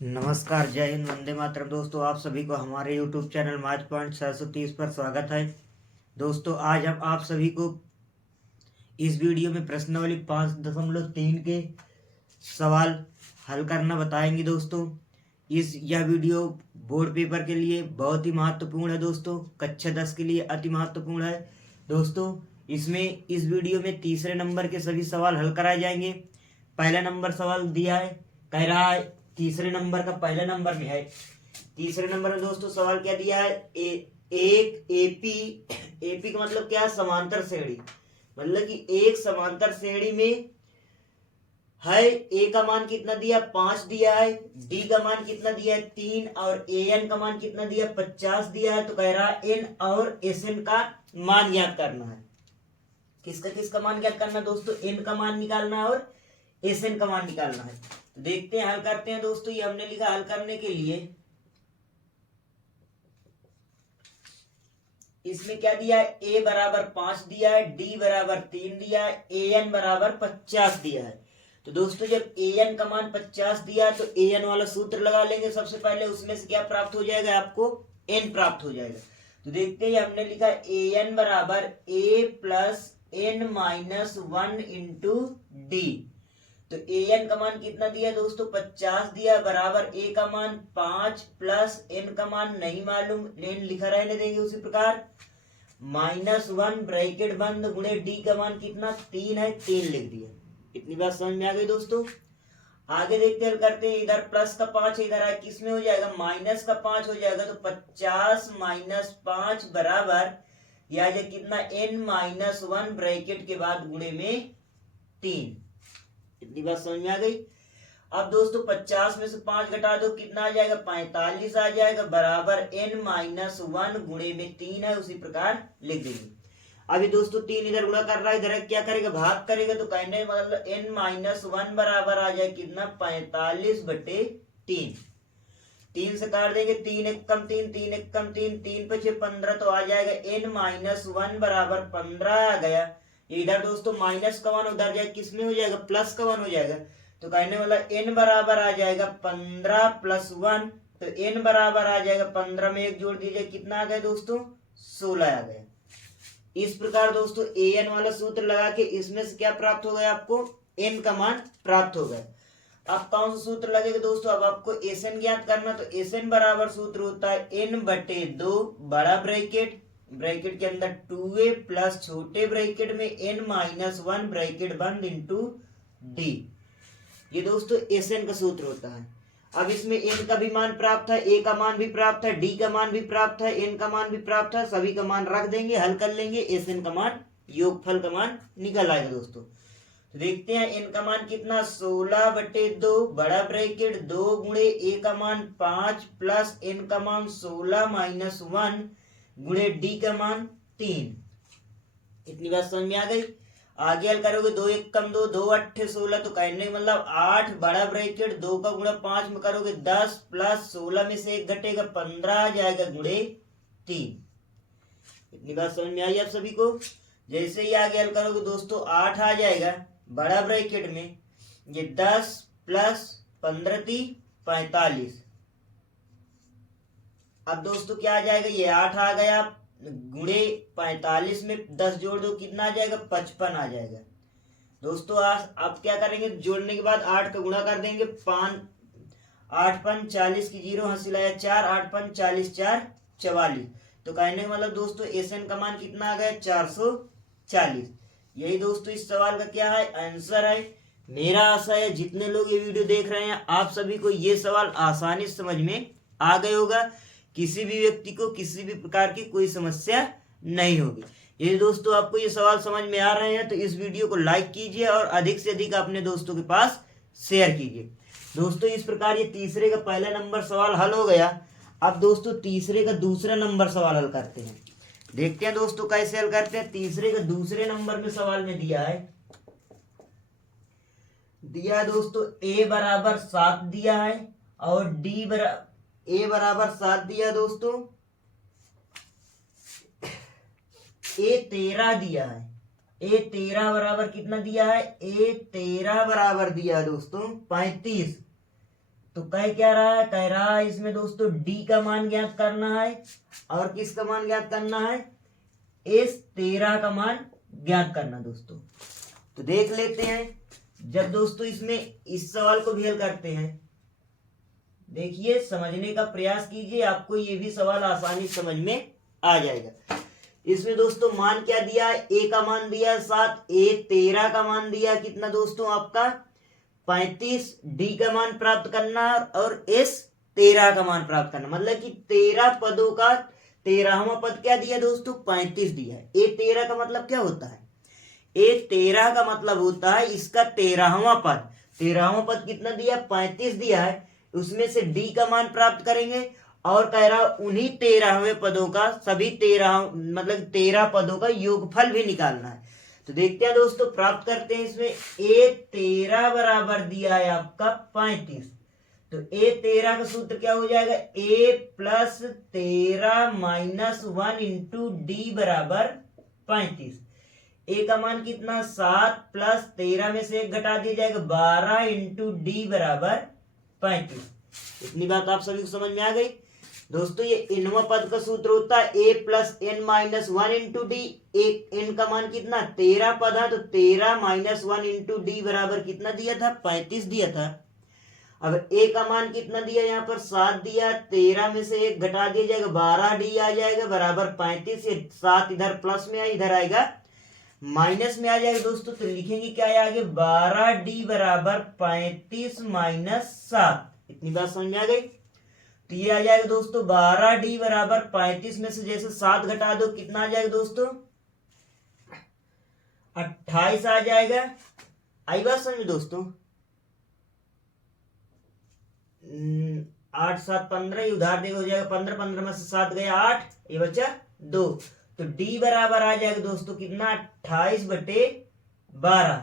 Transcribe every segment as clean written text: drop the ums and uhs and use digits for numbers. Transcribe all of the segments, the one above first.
नमस्कार, जय हिंद, वंदे मातरम। दोस्तों, आप सभी को हमारे यूट्यूब चैनल मैथ पॉइंट 730 पर स्वागत है। दोस्तों, आज हम आप सभी को इस वीडियो में प्रश्नावली 5.3 के सवाल हल करना बताएंगे। दोस्तों, यह वीडियो बोर्ड पेपर के लिए बहुत ही महत्वपूर्ण है। दोस्तों, कक्षा 10 के लिए अति महत्वपूर्ण है। दोस्तों, इस वीडियो में तीसरे नंबर के सभी सवाल हल कराए जाएंगे। पहला नंबर सवाल दिया है, कह रहा है तीसरे नंबर का पहले नंबर में है। तीसरे नंबर में दोस्तों सवाल क्या दिया है, एक एपी का मतलब क्या है, समांतर श्रेणी। मतलब कि एक समांतर श्रेणी में है। ए का मान कितना दिया, 5 दिया है। डी का मान कितना दिया है, 3। और ए एन का मान कितना दिया, 50 दिया है। तो कह रहा है एन और एस एन का मान ज्ञात करना है। किसका मान ज्ञात करना है दोस्तों, एन का मान निकालना है और एस एन का मान निकालना है। तो देखते हैं, हल करते हैं। दोस्तों, ये हमने लिखा हल करने के लिए। इसमें क्या दिया है, ए बराबर 5 दिया है, डी बराबर 3 दिया है, ए एन बराबर 50 दिया है। तो दोस्तों, जब ए एन का मान 50 दिया तो ए एन वाला सूत्र लगा लेंगे सबसे पहले। उसमें से क्या प्राप्त हो जाएगा, आपको एन प्राप्त हो जाएगा। तो देखते हैं, हमने लिखा ए एन बराबर A plus N minus 1 into D. तो ए एन का मान कितना दिया दोस्तों, 50 दिया, बराबर ए का मान 5 प्लस एन का मान नहीं मालूम, एन लिखा रहने देंगे उसी प्रकार, -1 ब्रैकेट बंद गुणे डी का मान कितना 3 है, 3 लिख दिया। इतनी बात समझ में आ गई दोस्तों। आगे देखते हल करते हैं। इधर प्लस का 5 है, इधर है किस में हो जाएगा, माइनस का 5 हो जाएगा। तो 50 माइनस 5 बराबर यह जो कितना n-1 ब्रैकेट के बाद गुणे में 3। इतनी बात समझ में आ गई। अब दोस्तों 50 में से 5 घटा दो, कितना आ जाएगा, 45 आ जाएगा, बराबर n-1 गुणे में 3 है, उसी प्रकार लिख देंगे। अभी दोस्तों 3 इधर गुणा कर रहा है, इधर क्या करेगा, भाग करेगा। तो कहने मतलब n-1 बराबर आ जाए कितना, 45/3। 3 से काट देंगे, 3 एक कम 3, 3 एक कम 3, 3 पे 6 15। तो आ जाएगा n-1 बराबर 15 आ गया। इधर दोस्तों माइनस का वन उधर जाए किस में हो जाएगा, प्लस का वन हो जाएगा। तो कहने वाला n बराबर आ जाएगा 15 + 1। तो n बराबर आ जाएगा 15 में 1 जोड़ दीजिए, कितना आ गया दोस्तों, 16 आ गया। इस प्रकार दोस्तों ए एन वाला सूत्र लगा के इसमें से क्या प्राप्त हो गया, आपको n का मान प्राप्त हो गया। अब कौन सा सूत्र लगेगा दोस्तों, अब आपको एस एन ज्ञात करना। तो एस एन बराबर सूत्र होता है n/2 बड़ा ब्रैकेट के अंदर 2a प्लस छोटे ब्रैकेट में n-1 ब्रैकेट बंद इंटू डी। ये दोस्तों एस एन का सूत्र होता है। अब इसमें एन का भी मान प्राप्त है, ए का मान भी प्राप्त है, डी का मान भी प्राप्त है, एन का मान भी प्राप्त है। सभी का मान रख देंगे, हल कर लेंगे, एस एन का मान, योगफल का मान निकल आएगा दोस्तों। तो देखते हैं एन का मान कितना, 16/2 बड़ा ब्रैकेट 2 गुणे ए का मान 5 प्लस एन का मान 16-1 गुणे डी का मान 3। इतनी बात समझ में आ गई। आगे हल करोगे, 2 1 कम 2, 2 8 16। तो कहने मतलब 8 बड़ा ब्रैकेट 2 का गुणा 5 में करोगे 10 प्लस 16 में से 1 घटेगा 15 आ जाएगा गुणे 3। इतनी बात समझ में आई आप सभी को। जैसे ही आगे हल करोगे दोस्तों 8 आ जाएगा बड़ा ब्रैकेट में, ये 10 प्लस 15 × 45। अब दोस्तों क्या आ जाएगा, ये 8 आ गया गुणे 45 में 10 जोड़ दो, कितना आ जाएगा, 55 आ जाएगा दोस्तों। आज अब क्या करेंगे, जोड़ने के बाद 8 का गुणा कर देंगे, 5 8 5 40 की 0 हंसी लाया 4, 8 5 40 4 44। तो कहने का मतलब दोस्तों एस एन का मान कितना आ गया, 440। यही दोस्तों इस सवाल का क्या है, आंसर है। मेरा आशा है जितने लोग ये वीडियो देख रहे हैं आप सभी को ये सवाल आसानी से समझ में आ गए होगा। किसी भी व्यक्ति को किसी भी प्रकार की कोई समस्या नहीं होगी। यदि दोस्तों आपको ये सवाल समझ में आ रहे हैं तो इस वीडियो को लाइक कीजिए और अधिक से अधिक अपने दोस्तों के पास शेयर कीजिए। दोस्तों इस प्रकार ये तीसरे का पहला नंबर सवाल हल हो गया। अब दोस्तों तीसरे का दूसरा नंबर सवाल हल करते हैं। देखते हैं दोस्तों कैसे हल करते हैं। तीसरे का दूसरे नंबर में सवाल में दिया है दोस्तों ए बराबर 7 दिया है और ए बराबर 7 दिया दोस्तों, ए 13 दिया है। ए 13 बराबर कितना दिया है, ए 13 बराबर दिया है दोस्तों 35। तो कह क्या रहा है, कह रहा है इसमें दोस्तों डी का मान ज्ञात करना है और किसका मान ज्ञात करना है, इस 13 का मान ज्ञात करना दोस्तों। तो देख लेते हैं जब दोस्तों इसमें इस सवाल को भी हल करते हैं, देखिए समझने का प्रयास कीजिए, आपको ये भी सवाल आसानी समझ में आ जाएगा। इसमें दोस्तों मान क्या दिया है, ए का मान दिया है 7, ए 13 का मान दिया कितना दोस्तों आपका 35, डी का मान प्राप्त करना और एस 13 का मान प्राप्त करना, मतलब कि 13 पदों का 13वां पद क्या दिया दोस्तों 35 दिया है। ए 13 का मतलब क्या होता है, ए 13 का मतलब होता है इसका 13वां पद, 13वां पद कितना दिया 35 दिया है, उसमें से डी का मान प्राप्त करेंगे और कह रहा उन्हीं 13वें पदों का सभी 13 मतलब 13 पदों का योगफल भी निकालना है। तो देखते हैं दोस्तों, प्राप्त करते हैं। इसमें ए 13 बराबर दिया है आपका 35, तो ए 13 का सूत्र क्या हो जाएगा, ए प्लस 13 माइनस 1 इंटू डी बराबर 35। ए का मान कितना 7 प्लस 13 में से 1 घटा दिया जाएगा 12 इंटू डी बराबर 35। इतनी बात आप सभी को समझ में आ गई दोस्तों। ये इनवा पद का सूत्र होता है A plus N minus 1 into D. N का मान कितना 13 पद है, तो 13 माइनस 1 इंटू डी बराबर कितना दिया था 35 दिया था। अब ए का मान कितना दिया यहाँ पर 7 दिया, 13 में से 1 घटा दिया जाएगा 12 डी आ जाएगा बराबर 35। ये 7 इधर प्लस में इधर आएगा माइनस में आ जाएगा दोस्तों, तो लिखेंगे क्या है आगे 12 डी बराबर 35 माइनस 7। इतनी बात समझ में आ गई। तो ये आ जाएगा दोस्तों 12 डी बराबर 35 में से जैसे 7 घटा दो कितना आ जाएगा दोस्तों 28 आ जाएगा। आई बात समझ में दोस्तों, 8 7 15, उधार देखो हो जाएगा 15, 15 में से 7 गया 8, ये बचा 2, तो डी बराबर आ जाएगा दोस्तों कितना 28/12।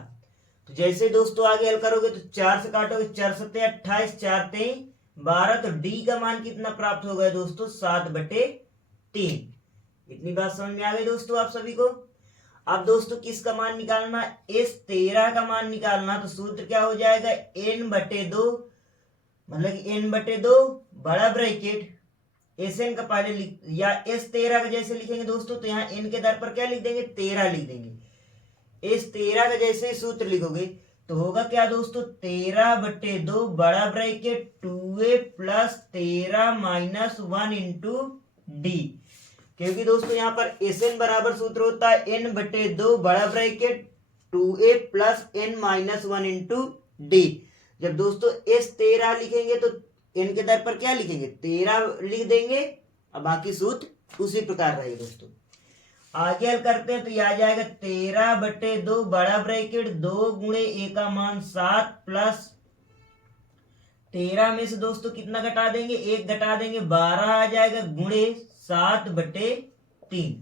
तो जैसे दोस्तों आगे हल करोगे तो 4 से काटोगे 4 7 28, 4 3 12, तो डी का मान कितना प्राप्त हो गया दोस्तों 7/3। इतनी बात समझ में आ गई दोस्तों आप सभी को। अब दोस्तों किसका मान निकालना, इस 13 का मान निकालना, तो सूत्र क्या हो जाएगा n/2, मतलब n/2 बड़ा ब्रैकेट एस एन का पहले या एस 13 का जैसे लिखेंगे दोस्तों, तो यहाँ एन के दर पर क्या लिख देंगे 13 लिख देंगे। इस 13 का जैसे सूत्र लिखोगे तो होगा क्या दोस्तों 13/2 बड़ा bracket 2a plus 13 minus 1 into D, क्योंकि दोस्तों यहाँ पर एस एन बराबर सूत्र होता है n/2 बड़ा bracket 2a plus n minus 1 into D. जब दोस्तों एस 13 लिखेंगे तो n के दर पर क्या लिखेंगे 13 लिख देंगे, अब बाकी सूत्र उसी प्रकार रहेगा दोस्तों। आगे हल करते हैं तो ये आ जाएगा 13/2 बड़ा ब्रैकेट 2 गुणे ए का मान 7 प्लस 13 में से दोस्तों कितना घटा देंगे 1 घटा देंगे 12 आ जाएगा गुणे 7/3।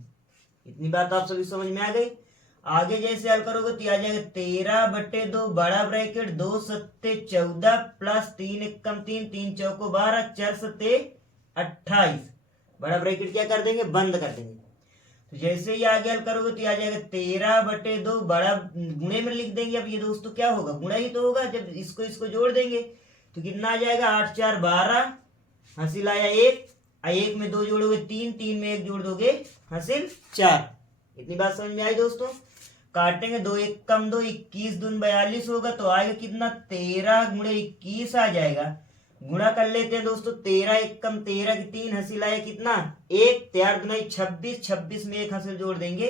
इतनी बात आप सभी समझ में आ गई। आगे जैसे हल करोगे तो आ जाएगा 13/2 बड़ा ब्रैकेट 2 7 14 प्लस 3 1 3 3 चौको 12 4 7 28, बड़ा ब्रैकेट क्या कर देंगे बंद कर देंगे। तो जैसे ही आगे हल करोगे तो आ जाएगा 13/2 बड़ा गुणे में लिख देंगे। अब ये दोस्तों क्या होगा गुणा ही तो होगा, जब इसको जोड़ देंगे तो कितना आ जाएगा 8 4 12, हासिल आया 1, 1 में 2 जोड़ोगे 3, 3 में 1 जोड़ दोगे हासिल 4। इतनी बात समझ में आई दोस्तों। काटेंगे 2 1 कम 2 21 दून 42 होगा, तो आएगा कितना 13 गुणे 21 आ जाएगा। गुणा कर लेते हैं दोस्तों 13 1 कम 13 की 3, हासिल आया कितना 1, 4 दूना 26, 26 में 1 हासिल जोड़ देंगे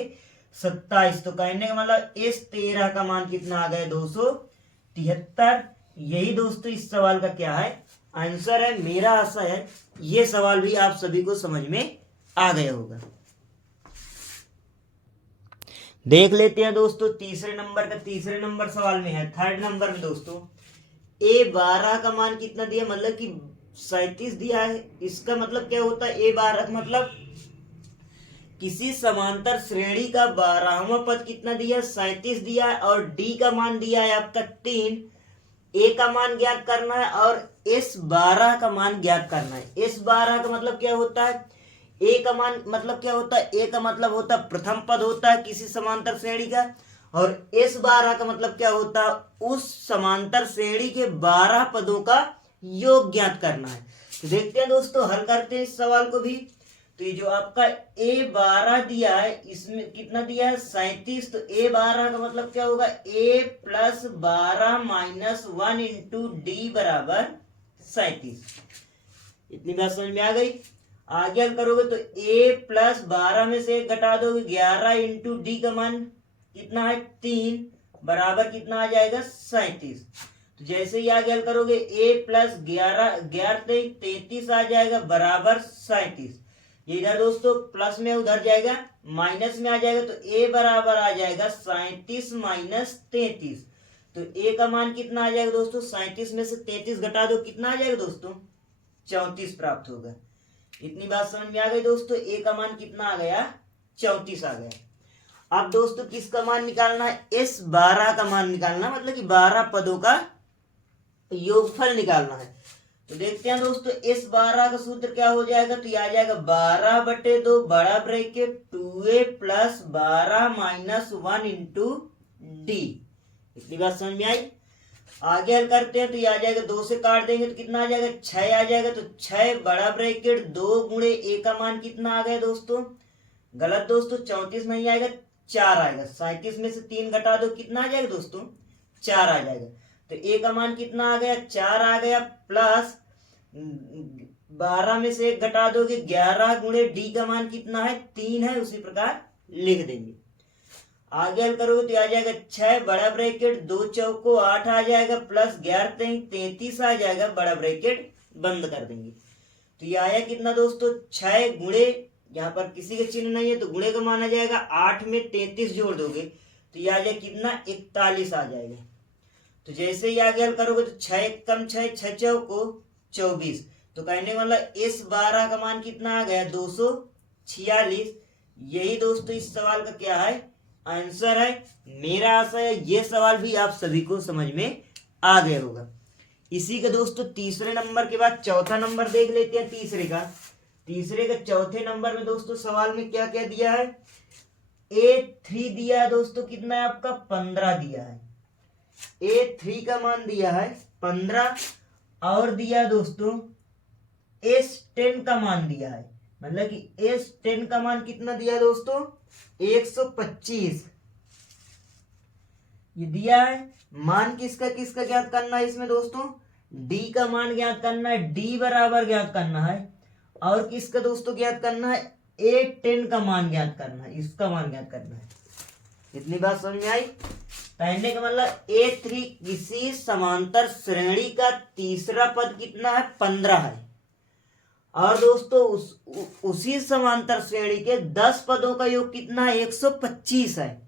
27। तो कहने का मतलब इस 13 का मान कितना आ गया 273। यही दोस्तों इस सवाल का क्या है आंसर है। मेरा आशा है ये सवाल भी आप सभी को समझ में आ गया होगा। देख लेते हैं दोस्तों तीसरे नंबर सवाल में है, थर्ड नंबर में दोस्तों ए 12 का मान कितना दिया, मतलब कि 37 दिया है। इसका मतलब क्या होता है ए 12 का मतलब किसी समांतर श्रेणी का 12वां पद कितना दिया 37 दिया है, और डी का मान दिया है आपका 3। ए का मान ज्ञात करना है और इस 12 का मान ज्ञात करना है। इस 12 का मतलब क्या होता है, ए का मान मतलब क्या होता है, ए का मतलब होता है प्रथम पद होता है किसी समांतर श्रेणी का, और इस 12 का मतलब क्या होता है उस समांतर श्रेणी के 12 पदों का योग ज्ञात करना है। तो देखते हैं दोस्तों, हल करते हैं इस सवाल को भी। तो ये जो आपका A12 दिया है, इसमें कितना दिया है 37। तो A12 का मतलब क्या होगा, A+12 -1 इंटू डी बराबर 37। इतनी बात समझ में आ गई। आगे हल करोगे तो A+12 में से 1 घटा दोगे 11 इंटू डी का मान कितना है 3 बराबर कितना आ जाएगा 37। तो जैसे ही आगे हल करोगे A+11 33 आ जाएगा बराबर 37। ये इधर दोस्तों प्लस में उधर जाएगा माइनस में आ जाएगा, तो A बराबर आ जाएगा 37 माइनस 33। तो A का मान कितना आ जाएगा दोस्तों, 37 में से 33 घटा दो कितना आ जाएगा दोस्तों 34 प्राप्त होगा। इतनी बात समझ में आ गई दोस्तों। A का मान कितना आ गया 34 आ गया। अब दोस्तों किसका मान निकालना है, S12 का मान निकालना, मतलब कि 12 पदों का योगफल निकालना है। तो देखते हैं दोस्तों, S12 का सूत्र क्या हो जाएगा, तो ये आ जाएगा 12/2 बड़ा ब्रैकेट 2A + 12 - 1 इंटू डी। इतनी बात समझ में आई। आगे हल करते हैं तो ये आ जाएगा 2 से काट देंगे तो कितना आ जाएगा 6 आ जाएगा। तो 6 बड़ा ब्रैकेट 2 गुणे A का मान कितना आ गया दोस्तों, गलत दोस्तों 34 नहीं आएगा 4 आएगा। 37 में से 3 घटा दो कितना आ जाएगा दोस्तों 4 आ जाएगा। तो A का मान कितना आ गया 4 आ गया, प्लस 12 में से 1 घटा दोगे 11 गुणे डी का मान कितना है 3 है, उसी प्रकार लिख देंगे। आगे हल करोगे तो आ जाएगा 6 बड़ा ब्रैकेट 2 चौको 8 आ जाएगा, प्लस 11 33 आ जाएगा, बड़ा ब्रैकेट बंद कर देंगे। तो ये आया कितना दोस्तों 6 गुणे, यहाँ पर किसी का चिन्ह नहीं है तो गुणे का माना जाएगा, 8 में 33 जोड़ दोगे तो ये आ जाएगा कितना 41 आ जाएगा। तो जैसे ही आगे हल करोगे तो 6 कम 6 6 चौको 24। तो कहने वाला S12 का मान कितना आ गया 246। यही दोस्तों इस सवाल का क्या है आंसर है। मेरा आशा है ये सवाल भी आप सभी को समझ में आ गया होगा। इसी का दोस्तों तीसरे नंबर के बाद चौथा नंबर देख लेते हैं। तीसरे का चौथे नंबर में दोस्तों सवाल में क्या क्या दिया है, A3 दिया है दोस्तों, कितना है आपका 15 दिया है। A3 का मान दिया है 15 और दिया दोस्तों S10 का मान दिया है, मतलब कि S10 का मान कितना दिया दोस्तों 125 ये दिया है। मान किसका किसका ज्ञात करना है इसमें दोस्तों, D का मान ज्ञात करना है, D बराबर ज्ञात करना है, और किसका दोस्तों ज्ञात करना है A10 का मान ज्ञात करना है, इसका मान ज्ञात करना है। इतनी बात समझ में आई। कहने का मतलब A3 किसी समांतर श्रेणी का तीसरा पद कितना है 15 है, और दोस्तों उसी समांतर श्रेणी के 10 पदों का योग कितना है 125 है।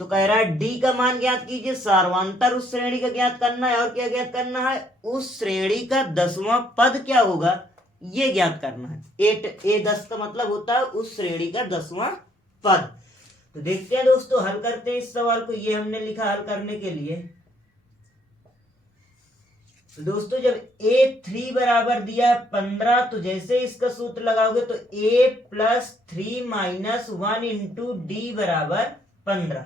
तो कह रहा है D का मान ज्ञात कीजिए, सर्वांतर उस श्रेणी का ज्ञात करना है, और क्या ज्ञात करना है उस श्रेणी का 10वां पद क्या होगा ये ज्ञात करना है। A10 का मतलब होता है उस श्रेणी का 10वां पद। तो देखते हैं दोस्तों, हल करते हैं इस सवाल को। ये हमने लिखा हल करने के लिए। तो दोस्तों जब A3 बराबर दिया 15, तो जैसे इसका सूत्र लगाओगे तो A+3 - 1 इंटू डी बराबर 15।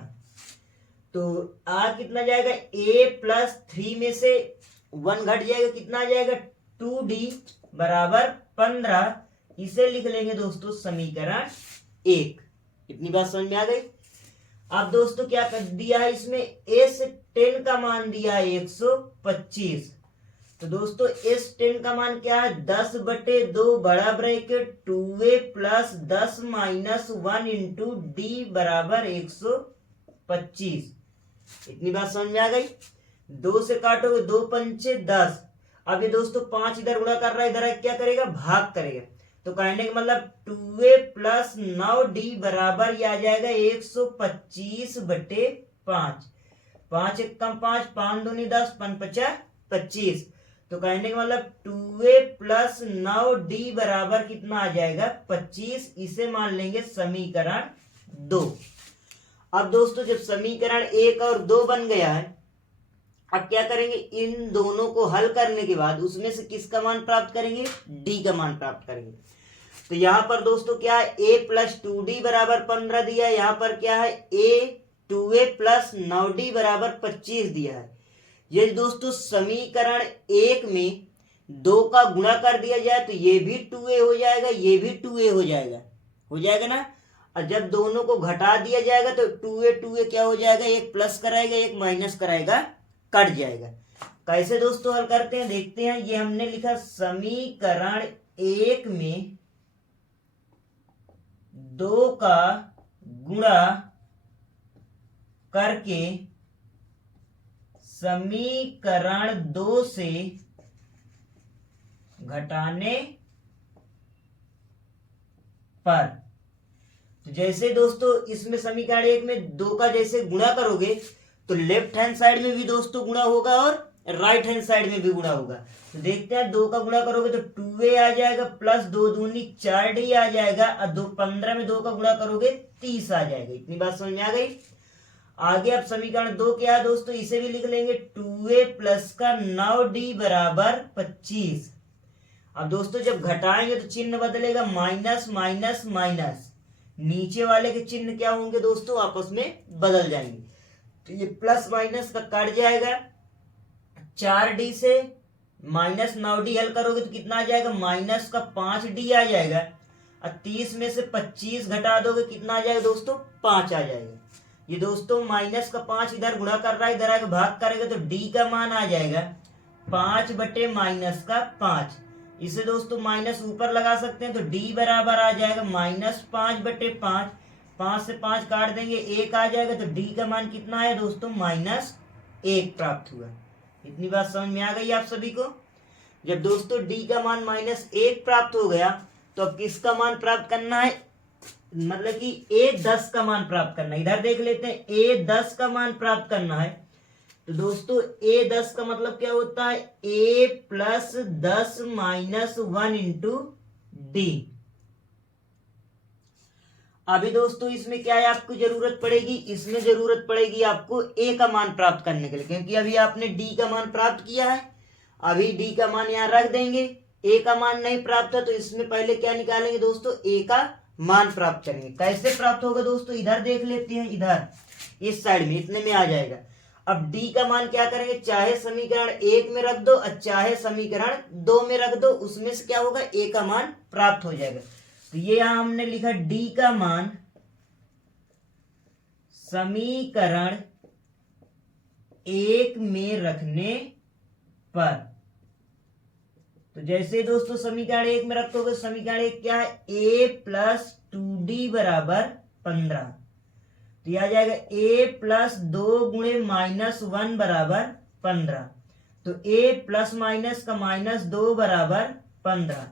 तो आ कितना जाएगा A+3 में से 1 घट जाएगा कितना आ जाएगा 2D बराबर 15। इसे लिख लेंगे दोस्तों समीकरण 1। इतनी बात समझ में आ गई। अब दोस्तों क्या कर दिया है इसमें, S10 का मान दिया है 125। तो दोस्तों S10 का मान क्या है 10/2 बड़ा ब्रैकेट 2A + 10 - 1 इंटू डी बराबर 125। इतनी बात समझ में आ गई। 2 से काटोगे 2 पंचे 10। अब ये दोस्तों 5 इधर गुणा कर रहा है, इधर क्या करेगा भाग करेगा। तो कहने का मतलब 2A + 9D बराबर ये आ जाएगा 125/5। 5 1 कम 5, 5 दूनी 10, 5 5 25। तो कहने का मतलब 2A + 9D बराबर कितना आ जाएगा 25। इसे मान लेंगे समीकरण 2। अब दोस्तों जब समीकरण 1 और 2 बन गया है, अब क्या करेंगे, इन दोनों को हल करने के बाद उसमें से किसका मान प्राप्त करेंगे D का मान प्राप्त करेंगे। तो यहां पर दोस्तों क्या है A + 2D बराबर 15 दिया है, यहां पर क्या है A 2A + 9D बराबर 25 दिया है। ये दोस्तों समीकरण 1 में 2 का गुणा कर दिया जाए तो ये भी 2a हो जाएगा, ये भी 2a हो जाएगा ना। और जब दोनों को घटा दिया जाएगा तो 2a क्या हो जाएगा, एक प्लस कराएगा एक माइनस कराएगा, कट जाएगा। कैसे दोस्तों हल करते हैं देखते हैं। ये हमने लिखा समीकरण 1 में 2 का गुणा करके समीकरण 2 से घटाने पर। तो जैसे दोस्तों इसमें समीकरण 1 में 2 का जैसे गुणा करोगे तो लेफ्ट हैंड साइड में भी दोस्तों गुणा होगा और राइट हैंड साइड में भी गुणा होगा। तो देखते हैं 2 का गुणा करोगे तो 2a आ जाएगा प्लस 2 दूनी 4d आ जाएगा और 15 में 2 का गुणा करोगे 30 आ जाएगा। इतनी बात समझ में आ गई। आगे अब समीकरण 2 क्या है दोस्तों, इसे भी लिख लेंगे 2a प्लस का 9d बराबर 25। अब दोस्तों जब घटाएंगे तो चिन्ह बदलेगा, माइनस माइनस माइनस, नीचे वाले के चिन्ह क्या होंगे दोस्तों, आपस में बदल जाएंगे। तो ये प्लस माइनस का कट जाएगा, 4d से माइनस 9d हल करोगे तो कितना आ जाएगा, माइनस का 5d आ जाएगा। और 30 में से 25 घटा दोगे कितना आ जाएगा दोस्तों, 5 आ जाएगा। ये दोस्तों माइनस का 5 इधर गुणा कर रहा है, इधर आके भाग करेगा तो d का मान आ जाएगा 5 बटे माइनस का 5। इसे दोस्तों माइनस ऊपर लगा सकते हैं तो d बराबर आ जाएगा माइनस 5 बटे 5। 5 से 5 काट देंगे 1 आ जाएगा। तो d का मान कितना आया दोस्तों, -1 प्राप्त हुआ। इतनी बात समझ में आ गई आप सभी को। जब दोस्तों d का मान -1 प्राप्त हो गया तो अब किसका मान प्राप्त करना है, मतलब कि a10 का मान प्राप्त करना है। इधर देख लेते हैं, a10 का मान प्राप्त करना है। तो दोस्तों a10 का मतलब क्या होता है, a plus 10 minus 1 into D. अभी दोस्तों इसमें क्या है, आपको जरूरत पड़ेगी, इसमें जरूरत पड़ेगी आपको a का मान प्राप्त करने के लिए, क्योंकि अभी आपने d का मान प्राप्त किया है। अभी d का मान यहाँ रख देंगे, a का मान नहीं प्राप्त है तो इसमें पहले क्या निकालेंगे दोस्तों, a का मान प्राप्त करेंगे। कैसे प्राप्त होगा दोस्तों, इधर देख लेते हैं, इधर इस साइड में इतने में आ जाएगा। अब d का मान क्या करेंगे, चाहे समीकरण 1 में रख दो और चाहे समीकरण 2 में रख दो, उसमें से क्या होगा, a का मान प्राप्त हो जाएगा। तो ये यहां हमने लिखा d का मान समीकरण 1 में रखने पर। तो जैसे दोस्तों समीकरण 1 में रखोगे, समीकरण 1 क्या है, a प्लस 2d बराबर 15। तो यह आ जाएगा a प्लस 2 गुणे -1 बराबर 15। तो a प्लस माइनस का -2 बराबर 15।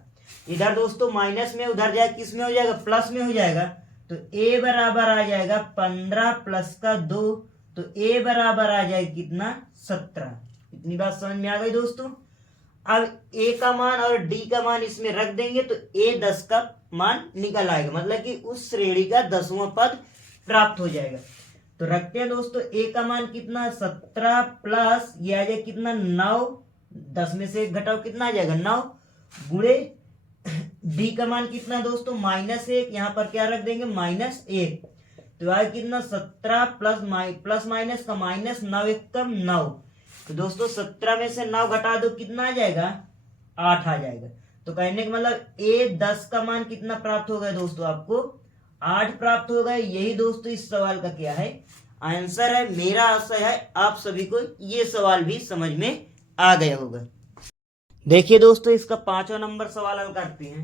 इधर दोस्तों माइनस में उधर जाए किस में हो जाएगा, प्लस में हो जाएगा। तो a बराबर आ जाएगा 15 प्लस का 2, तो a बराबर आ जाएगा कितना, 17। इतनी बात समझ में आ गई दोस्तों। अब a का मान और d का मान इसमें रख देंगे तो a10 का मान निकल आएगा, मतलब कि उस श्रेणी का 10वां पद प्राप्त हो जाएगा। तो रखते हैं दोस्तों, a का मान कितना, 17 प्लस ये आ जाएगा कितना, 9, 10 में से 1 घटाओ कितना आ जाएगा, 9 गुणे d का मान कितना दोस्तों, -1, यहाँ पर क्या रख देंगे, -1। तो आए कितना, 17 प्लस माइनस का -9 1 कम 9। तो दोस्तों 17 में से 9 घटा दो कितना आ जाएगा, 8 आ जाएगा। तो कहने का मतलब a10 का मान कितना प्राप्त हो गया दोस्तों, आपको 8 प्राप्त हो गए। यही दोस्तों इस सवाल का क्या है, आंसर है। मेरा आशा है आप सभी को ये सवाल भी समझ में आ गया होगा। देखिए दोस्तों इसका 5वां नंबर सवाल हल करते हैं।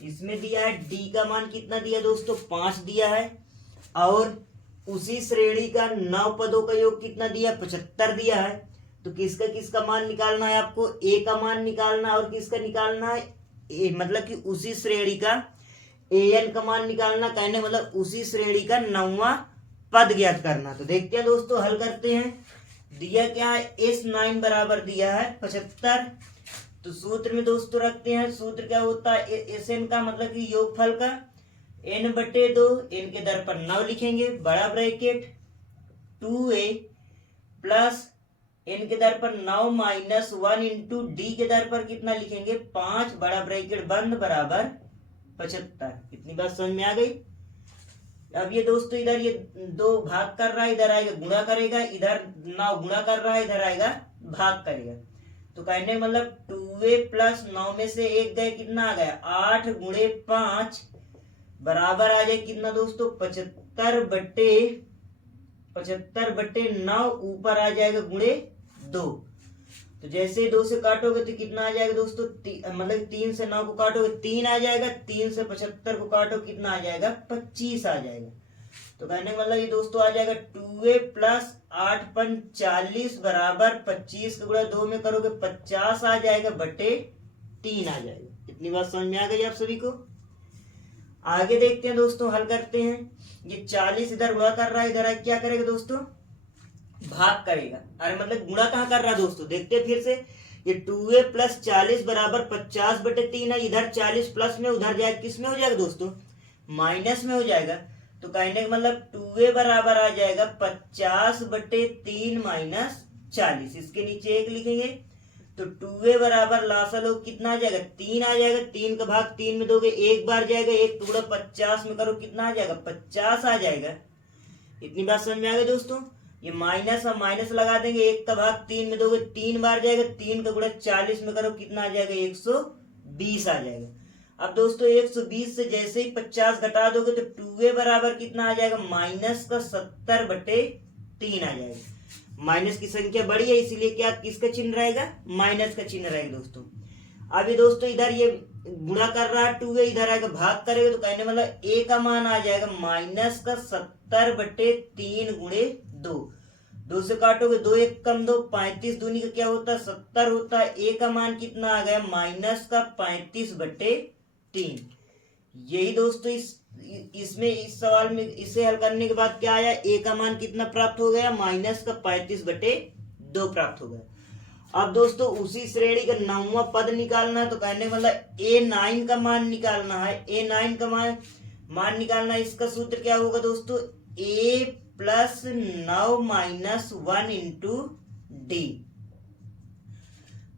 इसमें दिया है d का मान कितना दिया दोस्तों, 5 दिया है, और उसी श्रेणी का 9 पदों का योग कितना दिया, 75 दिया है। तो किसका किसका मान निकालना है आपको, a का मान निकालना है और किसका निकालना है, मतलब कि उसी श्रेणी का an का मान निकालना, कहने मतलब उसी श्रेणी का 9वां पद ज्ञात करना। तो देखते हैं दोस्तों हल करते हैं। दिया क्या है, S9 बराबर दिया है 75। तो सूत्र में दोस्तों रखते हैं, सूत्र क्या होता है, SN का मतलब कि योगफल का n बटे 2, n के दर पर 9 लिखेंगे, बड़ा ब्रैकेट 2a प्लस n के दर पर 9 माइनस 1 इंटू डी के दर पर कितना लिखेंगे, 5, बड़ा ब्रैकेट बंद बराबर 75। इतनी बात समझ में आ गई। अब ये दोस्तों इधर ये 2 भाग कर रहा है, इधर आएगा गुणा करेगा, इधर 9 गुणा कर रहा है, इधर आएगा भाग करेगा। तो कहने का मतलब 2a प्लस 9 में से 1 गए, कितना आ गया 8 गुणे 5 बराबर आ जाए कितना दोस्तों 75/9 ऊपर आ जाएगा गुणे 2। तो जैसे 2 से काटोगे तो कितना आ जाएगा दोस्तों मतलब 3 से 9 को काटोगे 3 आ जाएगा, 3 से 75 को काटो कितना आ जाएगा 25 आ जाएगा। तो कहने का मतलब ये दोस्तों आ जाएगा 2a प्लस 8 पंच 40 बराबर 25 का गुणा 2 में करोगे 50 आ जाएगा बटे 3 आ जाएगा। इतनी बात समझ में आ गई आप सभी को। आगे देखते हैं दोस्तों, हल करते हैं। ये 40 इधर गुणा कर रहा है, इधर क्या करेगा दोस्तों भाग करेगा। अरे मतलब गुणा कहाँ कर रहा है दोस्तों, देखते हैं फिर से। ये 2a प्लस 40 बराबर 50/3 है, इधर 40 प्लस में उधर जाएगा किस में हो जाएगा दोस्तों माइनस में हो जाएगा। तो कहने का मतलब 2a बराबर आ जाएगा 50/3 माइनस 40। इसके नीचे 1 लिखेंगे तो 2a बराबर लासा लोग कितना आ जाएगा 3 आ जाएगा। 3 का भाग 3 में दोगे 1 बार जाएगा, 1 टुकड़ा 50 में करो कितना आ जाएगा 50 आ जाएगा। इतनी बात समझ में आ गई दोस्तों। ये माइनस हम माइनस लगा देंगे, 1 का भाग 3 में दोगे 3 बार जाएगा, 3 का गुणा 40 में करो कितना आ जाएगा 120 आ जाएगा। अब दोस्तों 120 से जैसे ही 50 घटा दोगे तो 2a बराबर कितना आ जाएगा माइनस का 70/3 आ जाएगा। माइनस की संख्या बड़ी है इसीलिए क्या किसका चिन्ह रहेगा माइनस का चिन्ह रहेगा दोस्तों। अभी दोस्तों इधर ये गुणा कर रहा है 2a, इधर आएगा भाग करेगा तो कहने मतलब a का मान आ जाएगा माइनस का 70/3 गुणे 2। 2 से काटोगे 2 1 कम 2 35 दूनी का क्या होता है 70 होता है। a का मान कितना आ गया माइनस का 35/3। यही दोस्तों इसमें इस सवाल में इसे हल करने के बाद क्या आया a का मान कितना प्राप्त हो गया माइनस का 35/2 प्राप्त हो गया। अब दोस्तों उसी श्रेणी का 9वां पद निकालना है तो कहने मतलब a9 का मान निकालना है। a9 का मान निकालना है, इसका सूत्र क्या होगा दोस्तों a plus 9 minus 1 into D.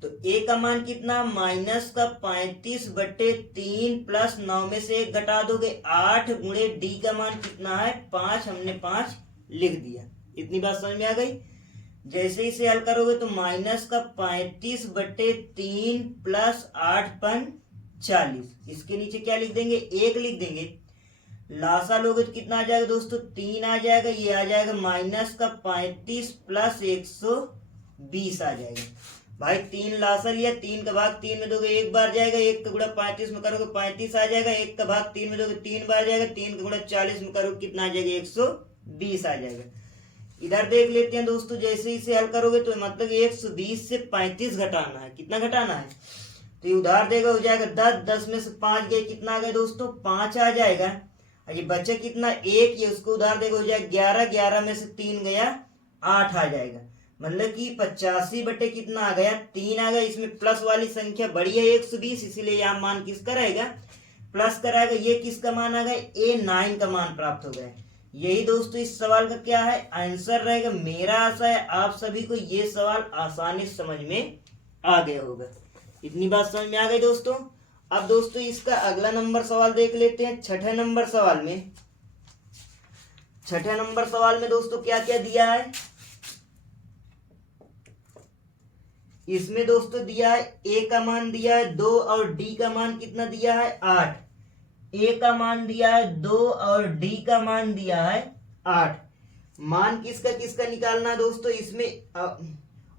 तो a का मान कितना माइनस का 35/3 प्लस 9 में से 1 घटा दोगे 8 गुणे d का मान कितना है 5, हमने 5 लिख दिया। इतनी बात समझ में आ गई। जैसे इसे हल करोगे तो माइनस का 35/3 प्लस 8 पंच 40। इसके नीचे क्या लिख देंगे 1 लिख देंगे। लासा लोगे तो कितना आ जाएगा दोस्तों 3 आ जाएगा। ये आ जाएगा माइनस का 35 प्लस 120 आ जाएगा। भाई 3 लासा लिया, 3 का भाग 3 में दोगे 1 बार जाएगा, 1 का गुणा 35 में करोगे 35 आ जाएगा। 1 का भाग 3 में दोगे 3 बार जाएगा, 3 का गुणा 40 में करोगे कितना आ जाएगा 120 आ जाएगा। इधर देख लेते हैं दोस्तों, जैसे इसे हल करोगे तो मतलब 120 से 35 घटाना है। कितना घटाना है तो ये उधार देगा हो जाएगा 10, 10 में से 5 गए कितना आ गया दोस्तों 5 आ जाएगा। ये बच्चे कितना 1, ये उसको उधार देगा हो जाएगा 11, 11 में से 3 गया 8 आ जाएगा। मतलब कि 85 बटे कितना आ गया 3 आ गया। इसमें प्लस वाली संख्या बड़ी है 120, इसीलिए यहाँ मान किसका रहेगा प्लस का रहेगा। ये किसका मान आ गया a9 का मान प्राप्त हो गया। यही दोस्तों इस सवाल का क्या है आंसर रहेगा। मेरा आशा है आप सभी को ये सवाल आसानी से समझ में आ गया होगा। इतनी बात समझ में आ गई दोस्तों। अब दोस्तों इसका अगला नंबर सवाल देख लेते हैं। छठे नंबर सवाल में दोस्तों क्या क्या दिया है। इसमें दोस्तों दिया है a का मान दिया है 2 और d का मान कितना दिया है 8। a का मान दिया है 2 और d का मान दिया है 8। मान किसका किसका निकालना है दोस्तों। इसमें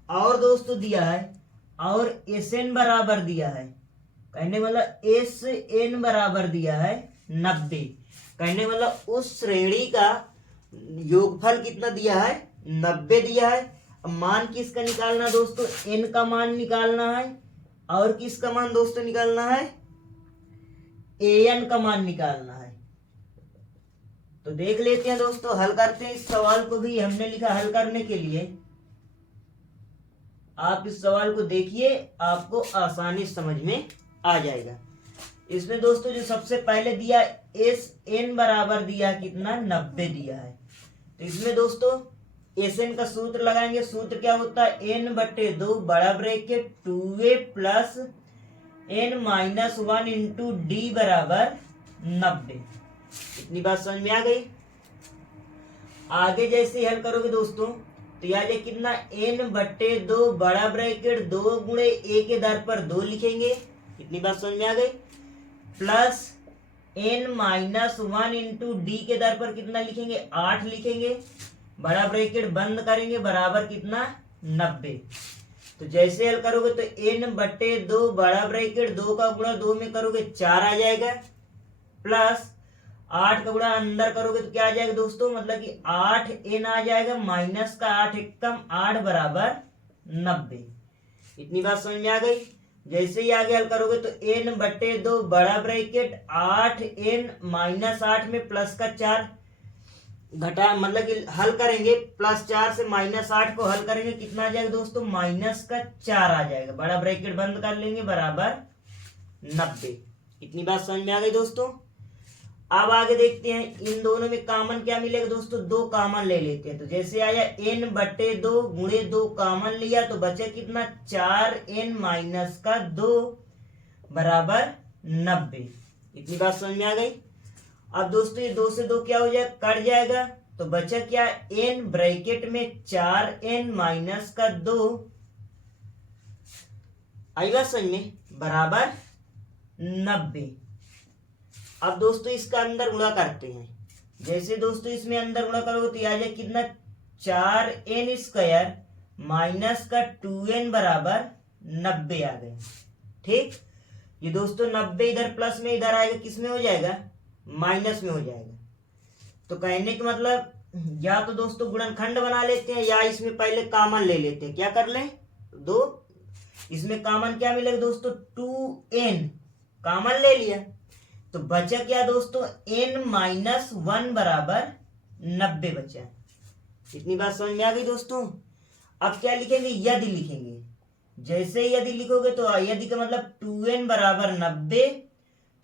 और दोस्तों दिया है और Sn बराबर दिया है। कहने वाला Sn बराबर दिया है 90। कहने वाला उस श्रेणी का योगफल कितना दिया है 90 दिया है। अब मान किसका निकालना दोस्तों n का मान निकालना है और किसका मान दोस्तों निकालना है an का मान निकालना है। तो देख लेते हैं दोस्तों, हल करते हैं। इस सवाल को भी हमने लिखा हल करने के लिए। आप इस सवाल को देखिए, आपको आसानी समझ में आ जाएगा। इसमें दोस्तों जो सबसे पहले दिया Sn बराबर दिया कितना 90 दिया है। तो इसमें दोस्तों Sn का सूत्र लगाएंगे। सूत्र क्या होता है n/2 बड़ा bracket 2a plus n minus 1 into D बराबर 90। इतनी बात समझ में आ गई। आगे जैसे हल करोगे दोस्तों तो तो यहाँ जाए कितना n/2 बड़ा ब्रैकेट 2 गुणे a के दर पर 2 लिखेंगे, इतनी बात समझ में आ गई, प्लस n-1 इंटू डी के दर पर कितना लिखेंगे 8 लिखेंगे, बड़ा ब्रैकेट बंद करेंगे बराबर कितना 90। तो जैसे हल करोगे तो n/2 बड़ा ब्रैकेट 2 का गुणा 2 में करोगे 4 आ जाएगा, प्लस 8 का गुणा अंदर करोगे तो क्या आ जाएगा दोस्तों, मतलब कि 8n आ जाएगा, माइनस का 8 एकम 8 बराबर 90। इतनी बात समझ में आ गई। जैसे ही आगे हल करोगे तो n/2 बड़ा ब्रैकेट 8n माइनस 8 में प्लस का 4 घटा, मतलब कि हल करेंगे प्लस 4 से माइनस 8 को हल करेंगे, कितना आ जाएगा दोस्तों, माइनस का 4 आ जाएगा, बड़ा ब्रैकेट बंद कर लेंगे बराबर 90। इतनी बात समझ में आ गई दोस्तों। अब आगे देखते हैं इन दोनों में कॉमन क्या मिलेगा दोस्तों, 2 कॉमन ले लेते हैं। तो जैसे आया n/2 गुणे 2 कॉमन लिया तो बचा कितना 4n माइनस का 2 बराबर 90। इतनी बात समझ में आ गई। अब दोस्तों ये 2 से 2 क्या हो जाएगा, कट जाएगा, तो बचा क्या n ब्रैकेट में 4n माइनस का 2 आई बात समझ में बराबर 90। अब दोस्तों इसका अंदर गुणा करते हैं। जैसे दोस्तों इसमें अंदर गुणा करोगे तो आ जाए कितना 4n² माइनस का 2n बराबर 90 आ गए। ठीक, ये दोस्तों 90 इधर प्लस में इधर आएगा, किस में हो जाएगा, माइनस में हो जाएगा। तो कहने का मतलब या तो दोस्तों गुणनखंड बना लेते हैं या इसमें पहले कॉमन ले लेते हैं। क्या कर लें, 2 इसमें कॉमन क्या मिलेगा दोस्तों 2n कॉमन ले लिया, तो बचा क्या दोस्तों n-1 बराबर 90 बचा। इतनी बात समझ में आ गई दोस्तों। अब क्या लिखेंगे, यदि लिखेंगे। जैसे यदि लिखोगे तो यदि का मतलब 2n बराबर 90,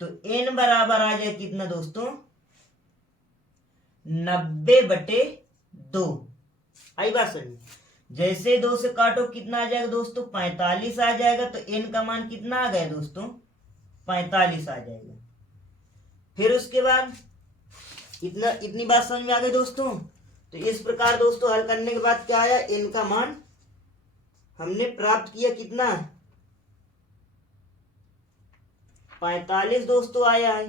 तो n बराबर आ जाए कितना दोस्तों 90/2। आई बात समझ। जैसे 2 से काटो कितना आ जाएगा दोस्तों 45 आ जाएगा, तो n का मान कितना आ गया दोस्तों 45 आ जाएगा। फिर उसके बाद इतनी बात समझ में आ गई दोस्तों। तो इस प्रकार दोस्तों हल करने के बाद क्या आया, n का मान हमने प्राप्त किया कितना 45 दोस्तों आया है।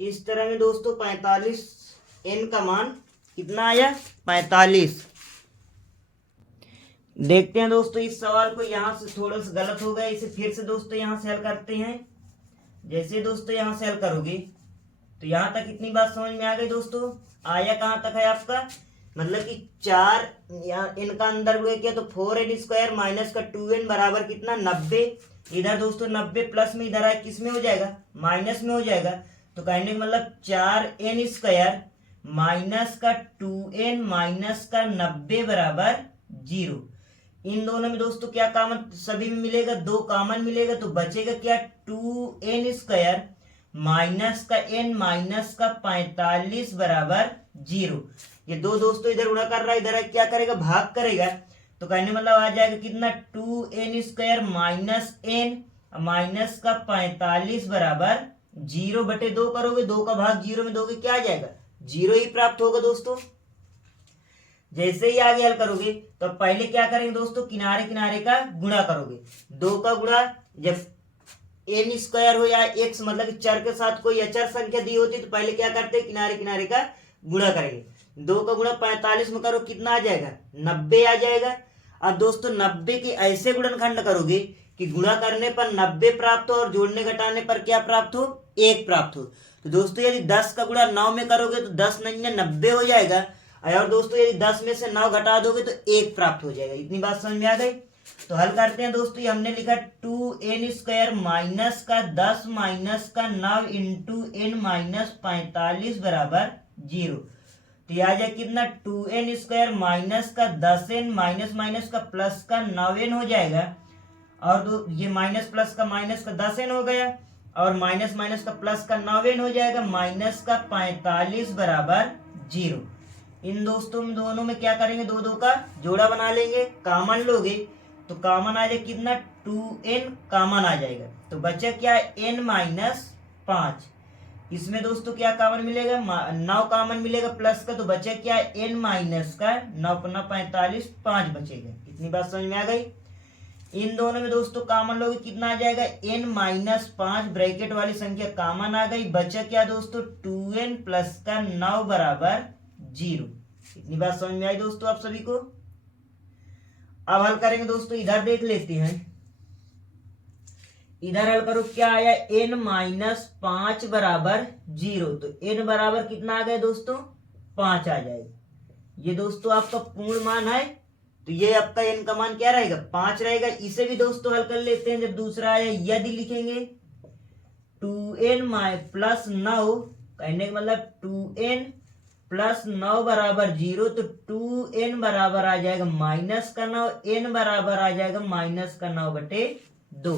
इस तरह में दोस्तों 45 n का मान कितना आया 45। देखते हैं दोस्तों इस सवाल को, यहां से थोड़ा सा गलत हो गया, इसे फिर से दोस्तों यहां से हल करते हैं। जैसे दोस्तों यहां से हल करोगे तो यहां तक इतनी बात समझ में आ गई दोस्तों। आया कहां तक है आपका, मतलब कि 4 इनका अंदर हुए क्या, तो 4n² माइनस का 2n बराबर कितना 90। इधर दोस्तों 90 प्लस में इधर आए किस में हो जाएगा, माइनस में हो जाएगा। तो कहने का मतलब 4n² माइनस का 2n माइनस का 90 बराबर 0। इन दोनों में दोस्तों क्या कॉमन, सभी में मिलेगा 2 कॉमन मिलेगा, तो बचेगा क्या 2n² माइनस का n माइनस का 45 बराबर 0। ये 2 दोस्तों इधर गुणा कर रहा है, इधर क्या करेगा भाग करेगा, तो कहने मतलब आ जाएगा कितना 2n² माइनस n माइनस का 45 बराबर 0/2 करोगे, 2 का भाग 0 में दोगे क्या आ जाएगा 0 ही प्राप्त होगा दोस्तों। जैसे ही आगे हल करोगे तो पहले क्या करेंगे दोस्तों, किनारे किनारे का गुणा करोगे। 2 का गुणा जब n² हो या x मतलब चर के साथ कोई अचर संख्या दी होती तो पहले क्या करते हैं, किनारे किनारे का गुणा करेंगे। 2 का गुणा 45 में करो कितना आ जाएगा 90 आ जाएगा। अब दोस्तों 90 के ऐसे गुणनखंड करोगे कि गुणा करने पर 90 प्राप्त हो और जोड़ने घटाने पर क्या प्राप्त हो 1 प्राप्त हो। तो दोस्तों यदि 10 का गुणा 9 में करोगे तो 10 9 90 हो जाएगा, और दोस्तों यदि 10 में से 9 घटा दोगे तो 1 प्राप्त हो जाएगा। इतनी बात समझ में आ गई। तो हल करते हैं दोस्तों, ये हमने लिखा 2n² माइनस का 10 माइनस का 9 इंटू n माइनस 45 बराबर 0। तो यह आ जाए कितना 2n² माइनस का 10n माइनस माइनस का प्लस का 9n हो जाएगा, और ये माइनस प्लस का माइनस का 10n हो गया, और माइनस माइनस का प्लस का 9n हो जाएगा, माइनस का 45 बराबर 0। इन दोस्तों में दोनों में क्या करेंगे, 2 2 का जोड़ा बना लेंगे, कॉमन लोगे तो कॉमन आ जाए कितना 2n कॉमन आ जाएगा, तो बचा क्या n माइनस 5। इसमें दोस्तों क्या कॉमन मिलेगा, 9 कॉमन मिलेगा प्लस का, तो बचे क्या n माइनस का 9 9 45, 5 बचेगा। इतनी बात समझ में आ गई। इन दोनों में दोस्तों कॉमन लोगे कितना आ जाएगा, n माइनस 5 ब्रैकेट वाली संख्या कॉमन आ गई। बचा क्या दोस्तों 2n प्लस का 9 बराबर 0। इतनी बात समझ में आई दोस्तों आप सभी को। अब हल करेंगे दोस्तों, इधर देख लेते हैं। इधर हल करो, क्या आया n माइनस 5 बराबर 0, तो n बराबर कितना आ गया दोस्तों 5 आ जाएगा। ये दोस्तों आपका पूर्ण मान है, तो ये आपका n का मान क्या रहेगा 5 रहेगा। इसे भी दोस्तों हल कर लेते हैं। जब दूसरा आया यदि लिखेंगे 2n प्लस 9, कहने का मतलब 2n प्लस 9 बराबर 0, तो 2n बराबर आ जाएगा माइनस का 9, n बराबर आ जाएगा माइनस का 9 बटे 2।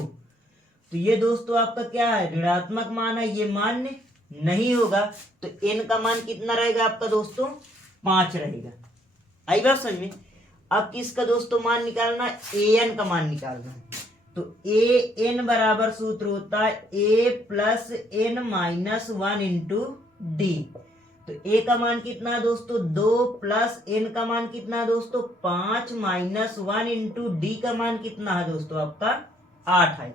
तो ये दोस्तों आपका क्या है, ऋणात्मक मान है, ये मान्य नहीं होगा। तो n का मान कितना रहेगा आपका दोस्तों 5 रहेगा। आई बात समझ में। अब किसका दोस्तों मान निकालना, an का मान निकालना है। तो an बराबर सूत्र होता है a plus n minus 1 into D. तो a का मान कितना है दोस्तों 2, प्लस n का मान कितना है दोस्तों 5, माइनस 1 इंटू डी का मान कितना है दोस्तों आपका 8 है।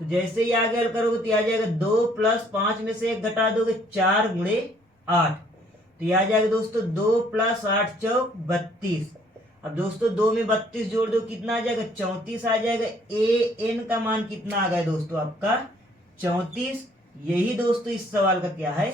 तो जैसे ही आगे हल करोगे तो आ जाएगा 2 प्लस 5 में से 1 घटा दोगे 4 गुणे 8, तो यह आ जाएगा दोस्तों 2 प्लस 8 चौक 32। अब दोस्तों 2 में 32 जोड़ दो कितना आ जाएगा 34 आ जाएगा। an का मान कितना आ गया दोस्तों आपका 34। यही दोस्तों इस सवाल का क्या है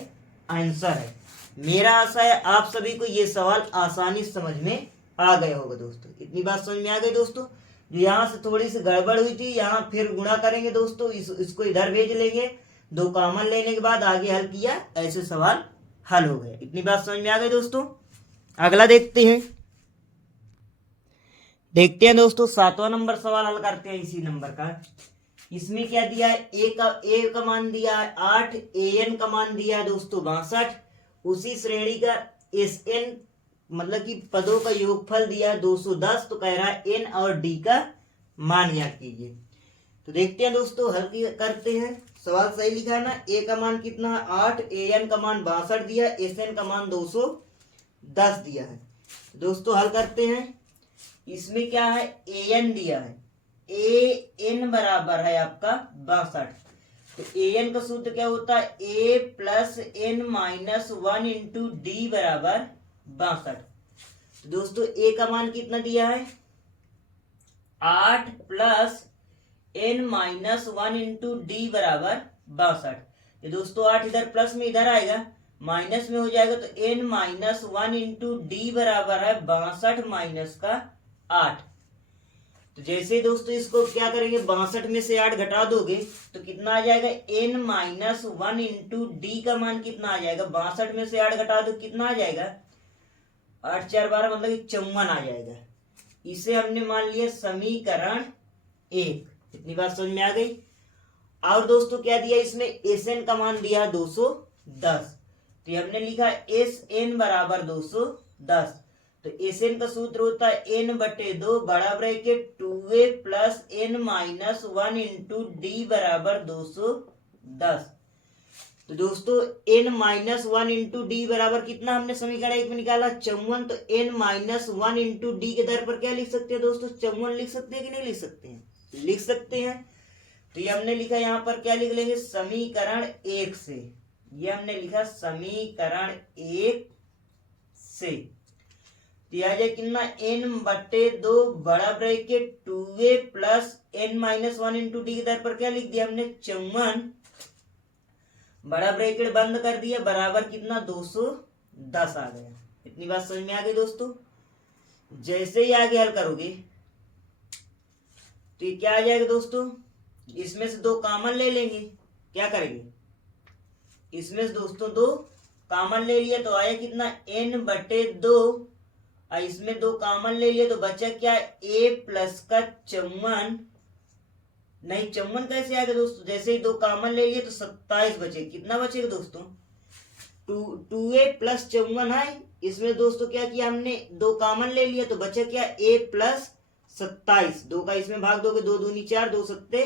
आंसर है। मेरा आशा है आप सभी को ये सवाल आसानी से समझ में आ गया होगा दोस्तों। इतनी बात समझ में आ गई दोस्तों। जो यहाँ से थोड़ी सी गड़बड़ हुई थी, यहाँ फिर गुणा करेंगे दोस्तों, इसको इधर भेज लेंगे, 2 कॉमन लेने के बाद आगे हल किया, ऐसे सवाल हल हो गए। इतनी बात समझ में आ गई दोस्तों। अगला देखते हैं दोस्तों 7वां नंबर सवाल हल करते हैं इसी नंबर का। इसमें क्या दिया है, ए का मान दिया है 8, an का मान दिया है दोस्तों 62, उसी श्रेणी का sn मतलब कि पदों का योगफल दिया है 210। तो कह रहा है n और d का मान ज्ञात कीजिए। तो देखते हैं दोस्तों, हल करते हैं। सवाल सही लिखा है ना, a का मान कितना है 8, an का मान 62 दिया है, sn का मान 210 दिया है। दोस्तों हल करते हैं। इसमें क्या है an दिया है, an बराबर है आपका 62। तो an का सूत्र क्या होता है a plus n minus 1 into D बराबर 62। तो दोस्तों a का मान कितना दिया है 8 plus n minus 1 into D बराबर 62। ये दोस्तों 8 इधर प्लस में इधर आएगा, माइनस में हो जाएगा, तो n माइनस 1 इंटू डी बराबर है 62 माइनस का 8। तो जैसे दोस्तों इसको क्या करेंगे 62 में से 8 घटा दोगे तो कितना आ जाएगा n माइनस 1 इंटू डी का मान कितना आ जाएगा, 62 में से 8 घटा दो कितना आ जाएगा 8 4 12 मतलब 54 आ जाएगा। इसे हमने मान लिया समीकरण 1। इतनी बात समझ में आ गई। और दोस्तों क्या दिया इसमें sn का मान दिया 210। तो हमने लिखा sn बराबर 210। तो sn का सूत्र होता है n बटे 2 बड़ा bracket 2a plus n minus 1 into D बराबर 210। तो दोस्तों n माइनस 1 इंटू डी बराबर कितना हमने समीकरण 1 में निकाला 54। तो n माइनस 1 इंटू डी के दर पर क्या लिख सकते हैं दोस्तों 54 लिख सकते हैं कि नहीं लिख सकते हैं, लिख सकते हैं। तो ये हमने लिखा यहाँ पर क्या लिख लेंगे समीकरण 1 से, ये हमने लिखा समीकरण 1 से। तो यह आ जाए कितना n बटे 2 बड़ा bracket 2a plus n minus 1 into D के दर पर क्या लिख दिया हमने 54 बड़ा ब्रैकेट बंद कर दिया बराबर कितना 210 आ गया। इतनी बात समझ में आ गई दोस्तों। जैसे ही आगे हल करोगे तो ये क्या आ जाएगा दोस्तों, इसमें से 2 कॉमन ले लेंगे, क्या करेंगे इसमें से दोस्तों 2 कॉमन ले लिया तो आया कितना n बटे 2, और इसमें 2 कॉमन ले लिया तो बचा क्या a प्लस का 54, नहीं 54 कैसे आ गया दोस्तों, जैसे ही 2 कॉमन ले लिए तो 27 बचे। कितना बचेगा दोस्तों 2a प्लस 54 है, इसमें दोस्तों क्या किया हमने 2 कॉमन ले लिया तो बचा क्या a प्लस 27, 2 का इसमें भाग दोगे 2 दूनी 4 2 सत्ते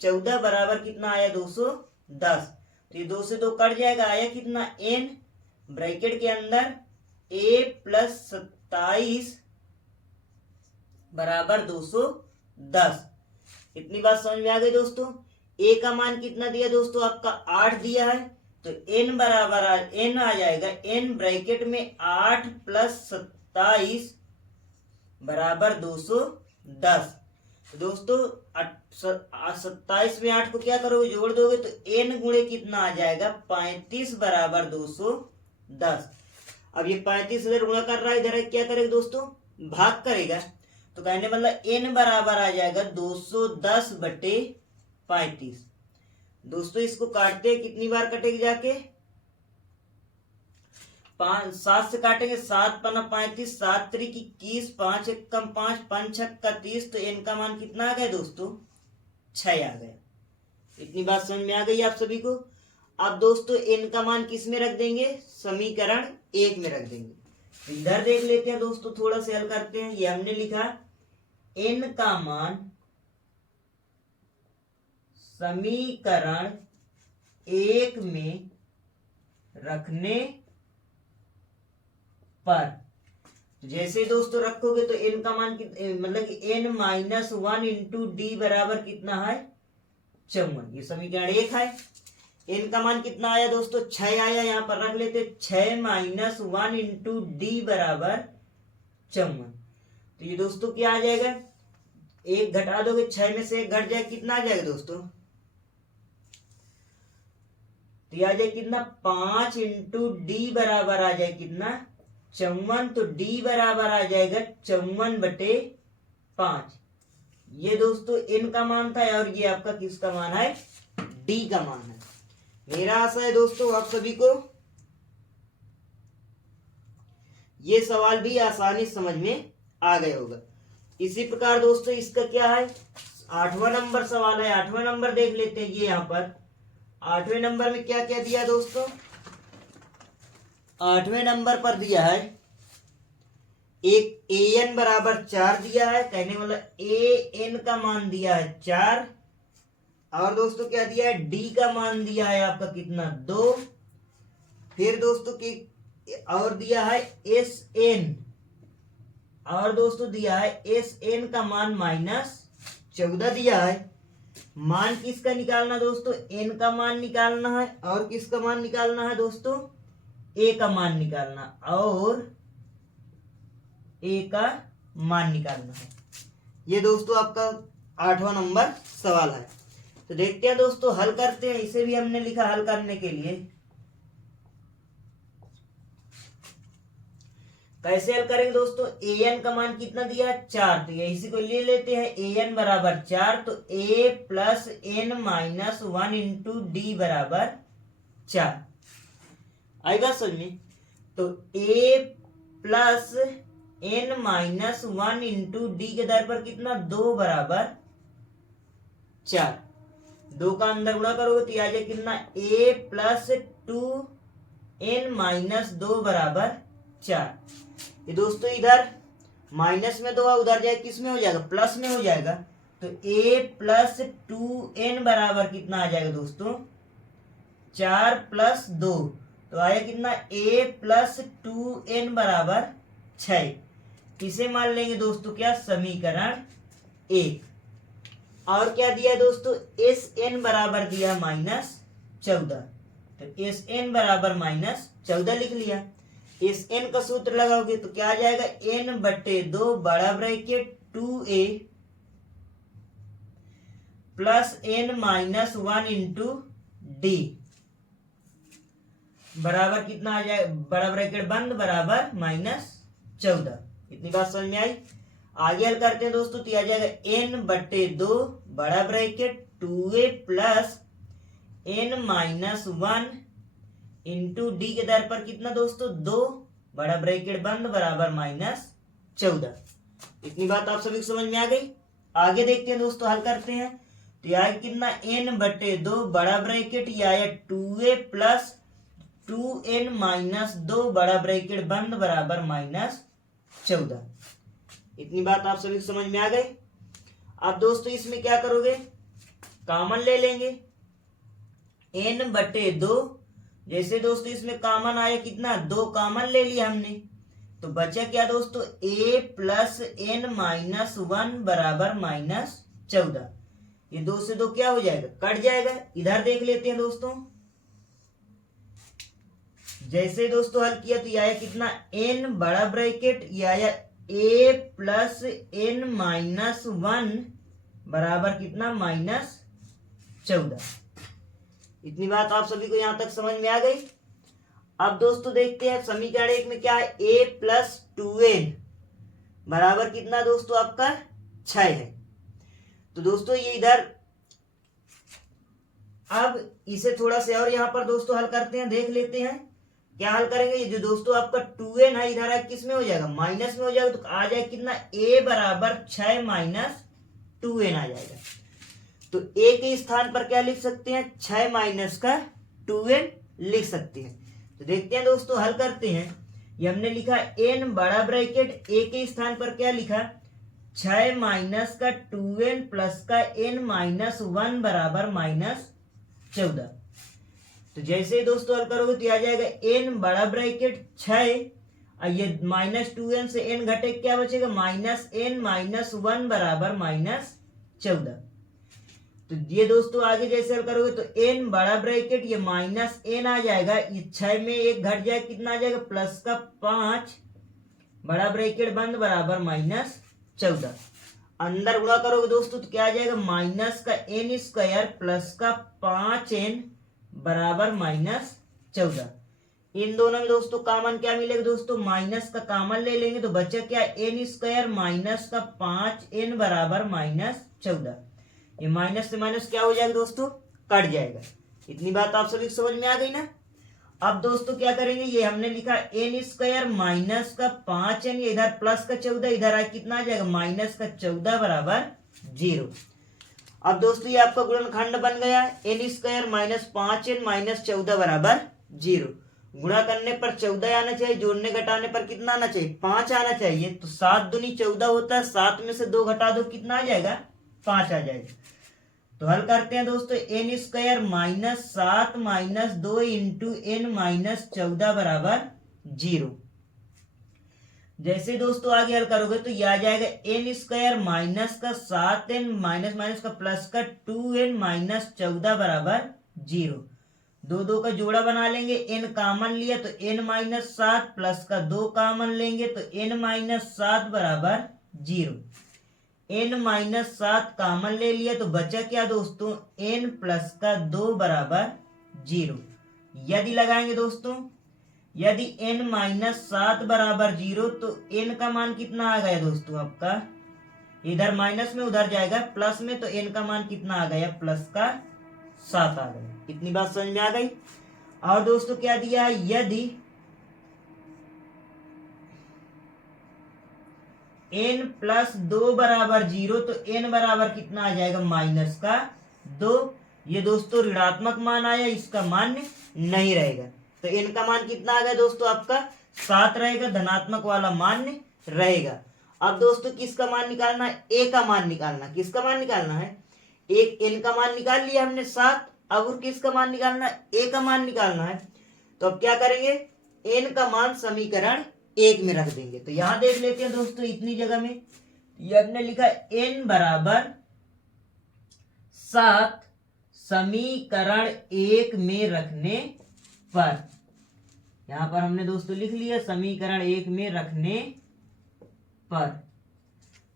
14 बराबर कितना आया 210। तो ये 2 से 2 कट जाएगा, आया कितना n ब्रैकेट के अंदर a प्लस 27 बराबर 210। इतनी बात समझ में आ गई दोस्तों। a का मान कितना दिया दोस्तों, आपका 8 दिया है, तो n बराबर n आ जाएगा n ब्रैकेट में 8 प्लस 27 बराबर 210। दोस्तों 27 में 8 को क्या करोगे, जोड़ दोगे तो n गुणे कितना आ जाएगा 35 बराबर 210। अब ये 35 इधर गुणा कर रहा है, इधर क्या करेगा दोस्तों, भाग करेगा, तो कहने मतलब n बराबर आ जाएगा 210 बटे 35। दोस्तों इसको काटते हैं, कितनी बार कटेगी जाके, 7 से काटेंगे, 7 पन्ना 35, 7 त्रिक 21, 5 एकम 5, 5 छक्का 30, तो n का मान कितना आ गया दोस्तों 6 आ गया। इतनी बात समझ में आ गई आप सभी को। अब दोस्तों n का मान किस में रख देंगे, समीकरण 1 में रख देंगे। इधर देख लेते हैं दोस्तों, थोड़ा सा हल करते हैं। ये हमने लिखा n का मान समीकरण 1 में रखने पर, जैसे दोस्तों रखोगे तो n का मान मतलब कि n माइनस 1 इंटू डी बराबर कितना है 54। ये समीकरण 1 है। n का मान कितना आया दोस्तों 6 आया, यहाँ पर रख लेते 6 माइनस 1 इंटू डी बराबर 54। तो ये दोस्तों क्या आ जाएगा, एक घटा दोगे 6 में से 1 घट जाए, कितना आ जाएगा दोस्तों, तो ये आ जाए कितना 5 इंटू डी बराबर आ जाए कितना 54, तो d बराबर आ जाएगा 54 बटे 5। ये दोस्तों n का मान था, और ये आपका किसका मान है, d का मान है। मेरा आशा है दोस्तों आप सभी को ये सवाल भी आसानी समझ में आ गया होगा। इसी प्रकार दोस्तों इसका क्या है, 8वां नंबर सवाल है। 8वां नंबर देख लेते हैं। ये यहाँ पर 8वें नंबर में क्या क्या दिया दोस्तों, 8वें नंबर पर दिया है एक an बराबर 4 दिया है, कहने वाला an का मान दिया है 4, और दोस्तों क्या दिया है, d का मान दिया है आपका कितना 2, फिर दोस्तों की और दिया है sn, और दोस्तों दिया है sn का मान -14 दिया है। मान किसका निकालना दोस्तों, n का मान निकालना है, और किसका मान निकालना है दोस्तों, a का मान निकालना, और a का मान निकालना है। ये दोस्तों आपका 8वां नंबर सवाल है। तो देखते हैं दोस्तों, हल करते हैं। इसे भी हमने लिखा हल करने के लिए, कैसे हल करेंगे दोस्तों, an का मान कितना दिया है 4, तो ये इसी को ले लेते हैं, an बराबर 4, तो a plus n minus 1 into D बराबर 4। आई बात समझ में, तो a plus n minus 1 into D के दर पर कितना 2 बराबर 4। 2 का अंदर गुणा करोगे तो आ जाए कितना a प्लस 2n माइनस 2 बराबर 4। ये दोस्तों इधर माइनस में 2 उधर जाए किस में हो जाएगा, प्लस में हो जाएगा, तो a प्लस 2n बराबर कितना आ जाएगा दोस्तों 4 प्लस 2, तो आया कितना a प्लस 2n बराबर 6। इसे मान लेंगे दोस्तों क्या, समीकरण 1। और क्या दिया है दोस्तों, sn बराबर दिया -14, तो sn बराबर -14 लिख लिया। इस n का सूत्र लगाओगे तो क्या आ जाएगा, n बटे 2 बड़ा bracket 2a plus n minus 1 into D बराबर कितना आ जाएगा, बड़ा ब्रैकेट बंद बराबर -14। इतनी बात समझ में आई। आगे हल करते हैं दोस्तों, तो आ जाएगा n बटे 2 बड़ा bracket 2a plus n minus 1 into D के दर पर कितना दोस्तों 2 बड़ा ब्रैकेट बंद बराबर -14। इतनी बात आप सभी को समझ में आ गई। आगे देखते हैं दोस्तों, हल करते हैं। तो यह कितना n बटे 2 बड़ा ब्रैकेट, या 2a प्लस 2n माइनस 2 बड़ा ब्रैकेट बंद बराबर -14। इतनी बात आप सभी को समझ में आ गई। अब दोस्तों इसमें क्या करोगे, कॉमन ले लेंगे, n/2। जैसे दोस्तों इसमें कॉमन आया कितना, 2 कॉमन ले लिया हमने, तो बचा क्या दोस्तों, a प्लस n माइनस 1 बराबर -14। ये 2 से 2 क्या हो जाएगा, कट जाएगा। इधर देख लेते हैं दोस्तों, जैसे दोस्तों हल किया तो ये आया कितना, n बड़ा ब्रैकेट, ये आया a प्लस n माइनस 1 बराबर कितना, -14। इतनी बात आप सभी को यहां तक समझ में आ गई। अब दोस्तों देखते हैं समीकरण 1 में क्या है, a प्लस 2n बराबर कितना दोस्तों आपका 6 है। तो दोस्तों ये इधर, अब इसे थोड़ा से और यहां पर दोस्तों हल करते हैं, देख लेते हैं क्या हल करेंगे। ये जो दोस्तों आपका 2n है इधर है, किस में हो जाएगा, माइनस में हो जाएगा, तो आ जाएगा कितना, a बराबर 6 माइनस 2n आ जाएगा। तो a के स्थान पर क्या लिख सकते हैं, 6 माइनस का 2n लिख सकते हैं। तो देखते हैं दोस्तों, हल करते हैं। ये हमने लिखा n बड़ा ब्रैकेट, a के स्थान पर क्या लिखा, 6 माइनस का 2n प्लस का n माइनस 1 बराबर -14। तो जैसे ही दोस्तों हल करोगे तो आ जाएगा n बड़ा ब्रैकेट 6, ये -2n से n घटे क्या बचेगा, -n माइनस 1 बराबर -14। तो ये दोस्तों आगे जैसे हल करोगे तो n बड़ा ब्रैकेट, ये -n आ जाएगा, ये 6 में 1 घट जाएगा, कितना आ जाएगा, प्लस का 5 बड़ा ब्रैकेट बंद बराबर -14। अंदर गुणा करोगे दोस्तों तो क्या आ जाएगा, माइनस का n स्क्वायर प्लस का 5n बराबर -14। इन दोनों में दोस्तों कॉमन क्या मिलेगा दोस्तों, माइनस का कॉमन ले लेंगे तो बचा क्या, n स्क्वायर माइनस का 5n बराबर -14। ये माइनस से माइनस क्या हो जाएगा दोस्तों, कट जाएगा। इतनी बात आप सभी समझ में आ गई ना। अब दोस्तों क्या करेंगे, ये हमने लिखा n स्क्वायर माइनस का 5n, इधर प्लस का 14, इधर आ कितना आ जाएगा, माइनस का 14 बराबर 0। अब दोस्तों ये आपका गुणनखंड बन गया, n square minus 5n minus 14 बराबर 0। गुणा करने पर 14 आना चाहिए, जोड़ने घटाने पर कितना आना चाहिए, 5 आना चाहिए। तो 7 दूनी 14 होता है, 7 में से 2 घटा दो, कितना आ जाएगा, 5 आ जाएगा। तो हल करते हैं दोस्तों, n square minus 7 minus 2 into n minus 14 बराबर 0। जैसे दोस्तों आगे हल करोगे तो यह आ जाएगा n स्क्वायर माइनस का 7n माइनस माइनस का प्लस का 2n माइनस 14 बराबर 0। 2 का जोड़ा बना लेंगे, n कॉमन लिया तो n माइनस 7 प्लस का 2 कॉमन लेंगे तो n माइनस 7 बराबर 0। n माइनस 7 कॉमन ले लिया तो बचा क्या दोस्तों, n प्लस का 2 बराबर 0। यदि लगाएंगे दोस्तों, यदि n माइनस 7 बराबर 0 तो n का मान कितना आ गया दोस्तों आपका, इधर माइनस में उधर जाएगा प्लस में, तो n का मान कितना आ गया, प्लस का 7 आ गया। इतनी बात समझ में आ गई। और दोस्तों क्या दिया है, यदि n प्लस 2 बराबर 0 तो n बराबर कितना आ जाएगा, माइनस का 2। ये दोस्तों ऋणात्मक मान आया, इसका मान्य नहीं रहेगा। तो n का मान कितना आ गया दोस्तों आपका, 7 रहेगा, धनात्मक वाला मान्य रहेगा। अब दोस्तों किसका मान निकालना है, a का मान निकालना। किसका मान निकालना है, एक n का मान निकाल लिया हमने 7, अब किसका मान निकालना है, a का मान निकालना है। तो अब क्या करेंगे, n का मान समीकरण 1 में रख देंगे। तो यहां देख लेते हैं दोस्तों, इतनी जगह में ये हमने लिखा n बराबर 7 समीकरण 1 में रखने पर, यहां पर हमने दोस्तों लिख लिया समीकरण 1 में रखने पर।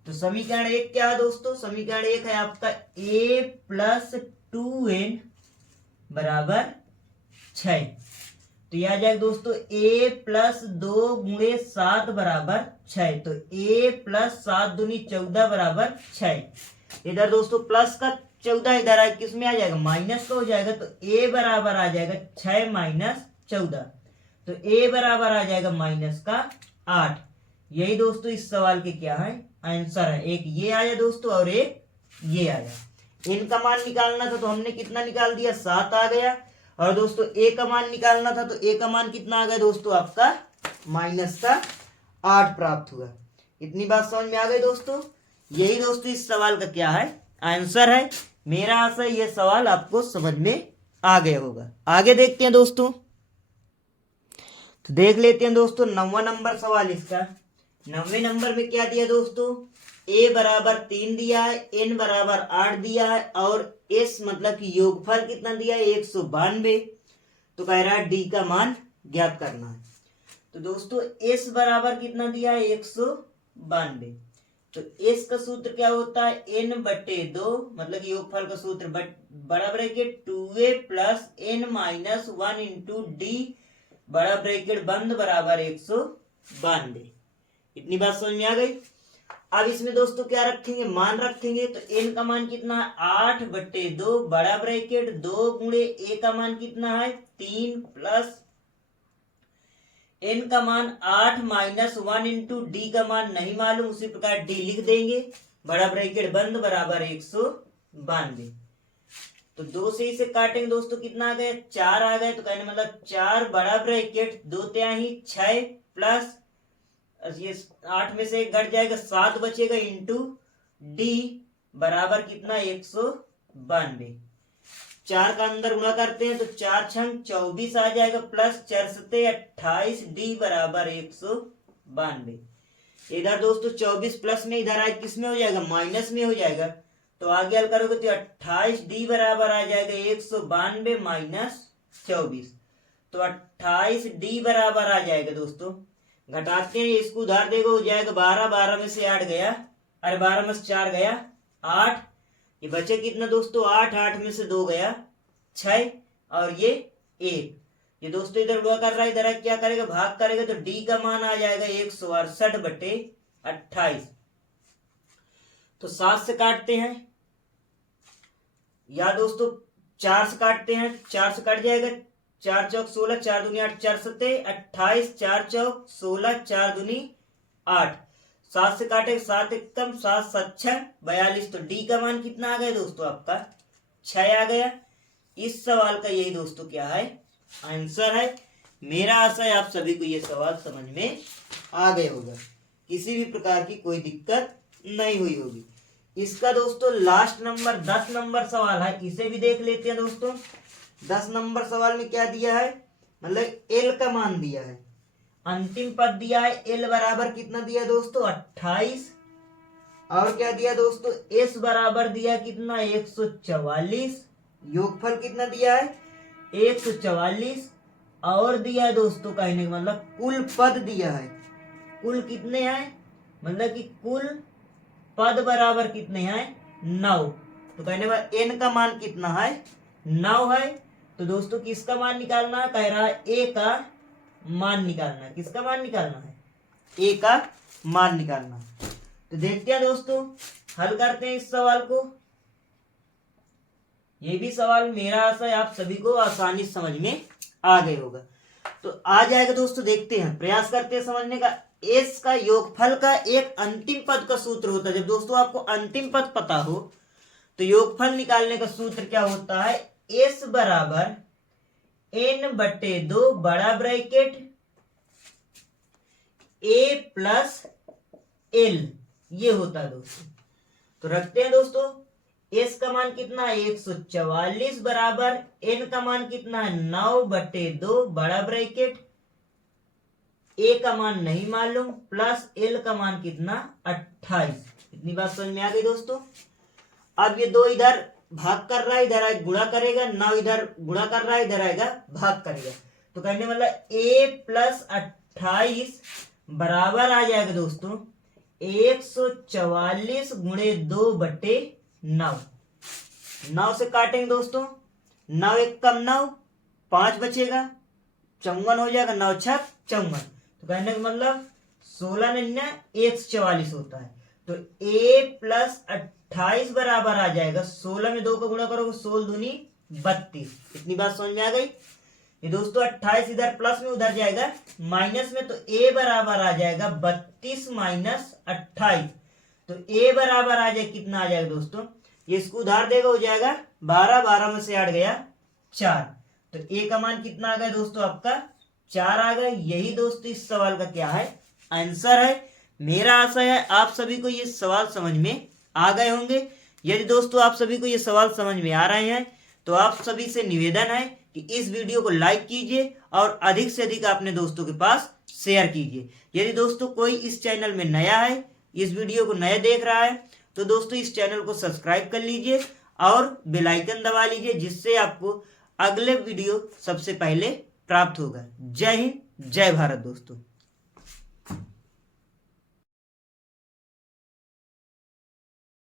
तो समीकरण 1 क्या है दोस्तों, समीकरण 1 है आपका a प्लस 2n बराबर 6। तो यह आ जाएगा दोस्तों a प्लस 2 गुणे 7 बराबर 6। तो a प्लस 7 दूनी 14 बराबर 6। इधर दोस्तों प्लस का 14 इधर आ किस में आ जाएगा, माइनस का हो जाएगा। तो a बराबर आ जाएगा 6 माइनस 14। तो a बराबर आ जाएगा माइनस का 8। यही दोस्तों इस सवाल के क्या है, आंसर है। एक ये आया दोस्तों और एक ये आया। n का मान निकालना था तो हमने कितना निकाल दिया, 7 आ गया। और दोस्तों a का मान निकालना था तो a का मान कितना आ गया दोस्तों आपका, माइनस का 8 प्राप्त हुआ। इतनी बात समझ में आ गई दोस्तों। यही दोस्तों इस सवाल का क्या है, आंसर है। मेरा आशा है यह सवाल आपको समझ में आ गया होगा। आगे देखते हैं दोस्तों, तो देख लेते हैं दोस्तों 9वां नंबर सवाल इसका। 9वें नंबर में क्या दिया दोस्तों, a बराबर 3 दिया है, n बराबर 8 दिया है और s मतलब कि योगफल कितना दिया है 192। तो कह रहा है d का मान ज्ञात करना है। तो दोस्तों s बराबर कितना दिया है 192। तो s का सूत्र क्या होता है n बटे 2 मतलब कि योगफल का सूत्र बड़ा bracket 2a plus n minus 1 into D बड़ा ब्रैकेट बंद बराबर 192। इतनी बात समझ में आ गई। अब इसमें दोस्तों क्या रखेंगे, मान रखेंगे। तो n का मान कितना है 8 बटे 2 बड़ा ब्रैकेट 2 गुणे a का मान कितना है 3 प्लस n का मान 8 माइनस 1 इंटू डी का मान नहीं मालूम, उसी प्रकार d लिख देंगे बड़ा ब्रैकेट बंद बराबर 192। तो 2 से इसे काटेंगे दोस्तों, कितना आ गया 4 आ गए। तो कहने मतलब 4 बड़ा ब्रैकेट 2 तिहाई 6 प्लस ये 8 में से 1 घट जाएगा 7 बचेगा इंटू डी बराबर कितना 192। 4 का अंदर गुणा करते हैं तो 4 छंग 24 आ जाएगा प्लस 4 सते 28 डी बराबर 192। इधर दोस्तों 24 प्लस में इधर आए किस में हो जाएगा माइनस में हो जाएगा। तो आगे हल करोगे तो 28 डी बराबर आ जाएगा 192 माइनस 24। तो 28 डी बराबर आ जाएगा दोस्तों, घटाते हैं इसको उधार देगा हो जाएगा 12, 12 में से 8 गया, अरे 12 में से 4 गया 8, ये बचे कितना दोस्तों 8, 8 में से 2 गया 6 और ये 1। ये दोस्तों इधर गुणा कर रहा है, इधर क्या करेगा भाग करेगा। तो डी का मान आ जाएगा 168 बटे 28। तो 7 से काटते हैं या दोस्तों 4 से काटते हैं, 4 से कट जाएगा 4 चौक 16, 4 दूनी 8, 4 सते 28, 4 चौक 16, 4 दूनी 8। 7 से काटे 7 एकम 7 7 6 42। तो डी का मान कितना आ गया दोस्तों आपका 6 आ गया। इस सवाल का यही दोस्तों क्या है आंसर है। मेरा आशा है आप सभी को ये सवाल समझ में आ गया होगा, किसी भी प्रकार की कोई दिक्कत नहीं हुई होगी। इसका दोस्तों लास्ट नंबर 10 नंबर सवाल है, इसे भी देख लेते हैं दोस्तों। 10 नंबर सवाल में क्या दिया है, मतलब एल का मान दिया है, अंतिम पद दिया है एल बराबर कितना दिया दोस्तों 28 और क्या दिया दोस्तों एस बराबर दिया कितना 144, योगफल कितना दिया है 144 और दिया है दोस्तों कहने का मतलब कुल पद दिया है, कुल कितने हैं मतलब कि कुल पद बराबर कितने हैं 9। तो कहने का एन का मान कितना है 9 है। तो दोस्तों किसका मान निकालना है, कह रहा है ए का मान निकालना है। किसका मान निकालना है, ए का मान निकालना है। तो देखते हैं दोस्तों हल करते हैं इस सवाल को। ये भी सवाल मेरा आशा है आप सभी को आसानी से समझ में आ गए होगा। तो आ जाएगा दोस्तों, देखते हैं प्रयास करते हैं समझने का। एस का योगफल का एक अंतिम पद का सूत्र होता है। जब दोस्तों आपको अंतिम पद पता हो तो योगफल निकालने का सूत्र क्या होता है, एस बराबर एन बटे 2 बड़ा ब्रैकेट ए प्लस एल, ये होता है दोस्तों। तो रखते हैं दोस्तों, एस का मान कितना है 144 बराबर एन का मान कितना है 9 बटे 2 बड़ा ब्रैकेट ए का मान नहीं मालूम प्लस एल का मान कितना 28। इतनी बात समझ में आ गई दोस्तों। अब ये 2 इधर भाग कर रहा है, इधर आए गुणा करेगा, 9 इधर गुणा कर रहा है, इधर आएगा भाग करेगा। तो कहने वाला a प्लस 28 बराबर आ जाएगा दोस्तों 144 गुणे 2 बटे 9। 9 से काटेंगे दोस्तों, 9 एक कम 9, 5 बचेगा 54 हो जाएगा, 9 छक 54। तो कहने का मतलब 16 नहीं 144 होता है। तो a प्लस 28 बराबर आ जाएगा 16 में 2 को गुणा करोगे 16 दूनी 32। इतनी बात समझ में आ गई। ये दोस्तों 28 इधर प्लस में उधर जाएगा माइनस में, तो a बराबर आ जाएगा 32 माइनस 28। तो a बराबर आ जाए कितना आ जाएगा दोस्तों, ये इसको उधार देगा हो जाएगा 12, 12 में से 8 गया 4। तो a का मान कितना आ गया दोस्तों आपका 4 आ गया। यही दोस्तों इस सवाल का क्या है आंसर है। मेरा आशा है आप सभी को ये सवाल समझ में आ गए होंगे। यदि दोस्तों आप सभी को ये सवाल समझ में आ रहे हैं तो आप सभी से निवेदन है कि इस वीडियो को लाइक कीजिए और अधिक से अधिक अपने दोस्तों के पास शेयर कीजिए। यदि दोस्तों कोई इस चैनल में नया है, इस वीडियो को नया देख रहा है, तो दोस्तों इस चैनल को सब्सक्राइब कर लीजिए और बेल आइकन दबा लीजिए, जिससे आपको अगले वीडियो सबसे पहले प्राप्त होगा। जय हिंद, जय भारत दोस्तों।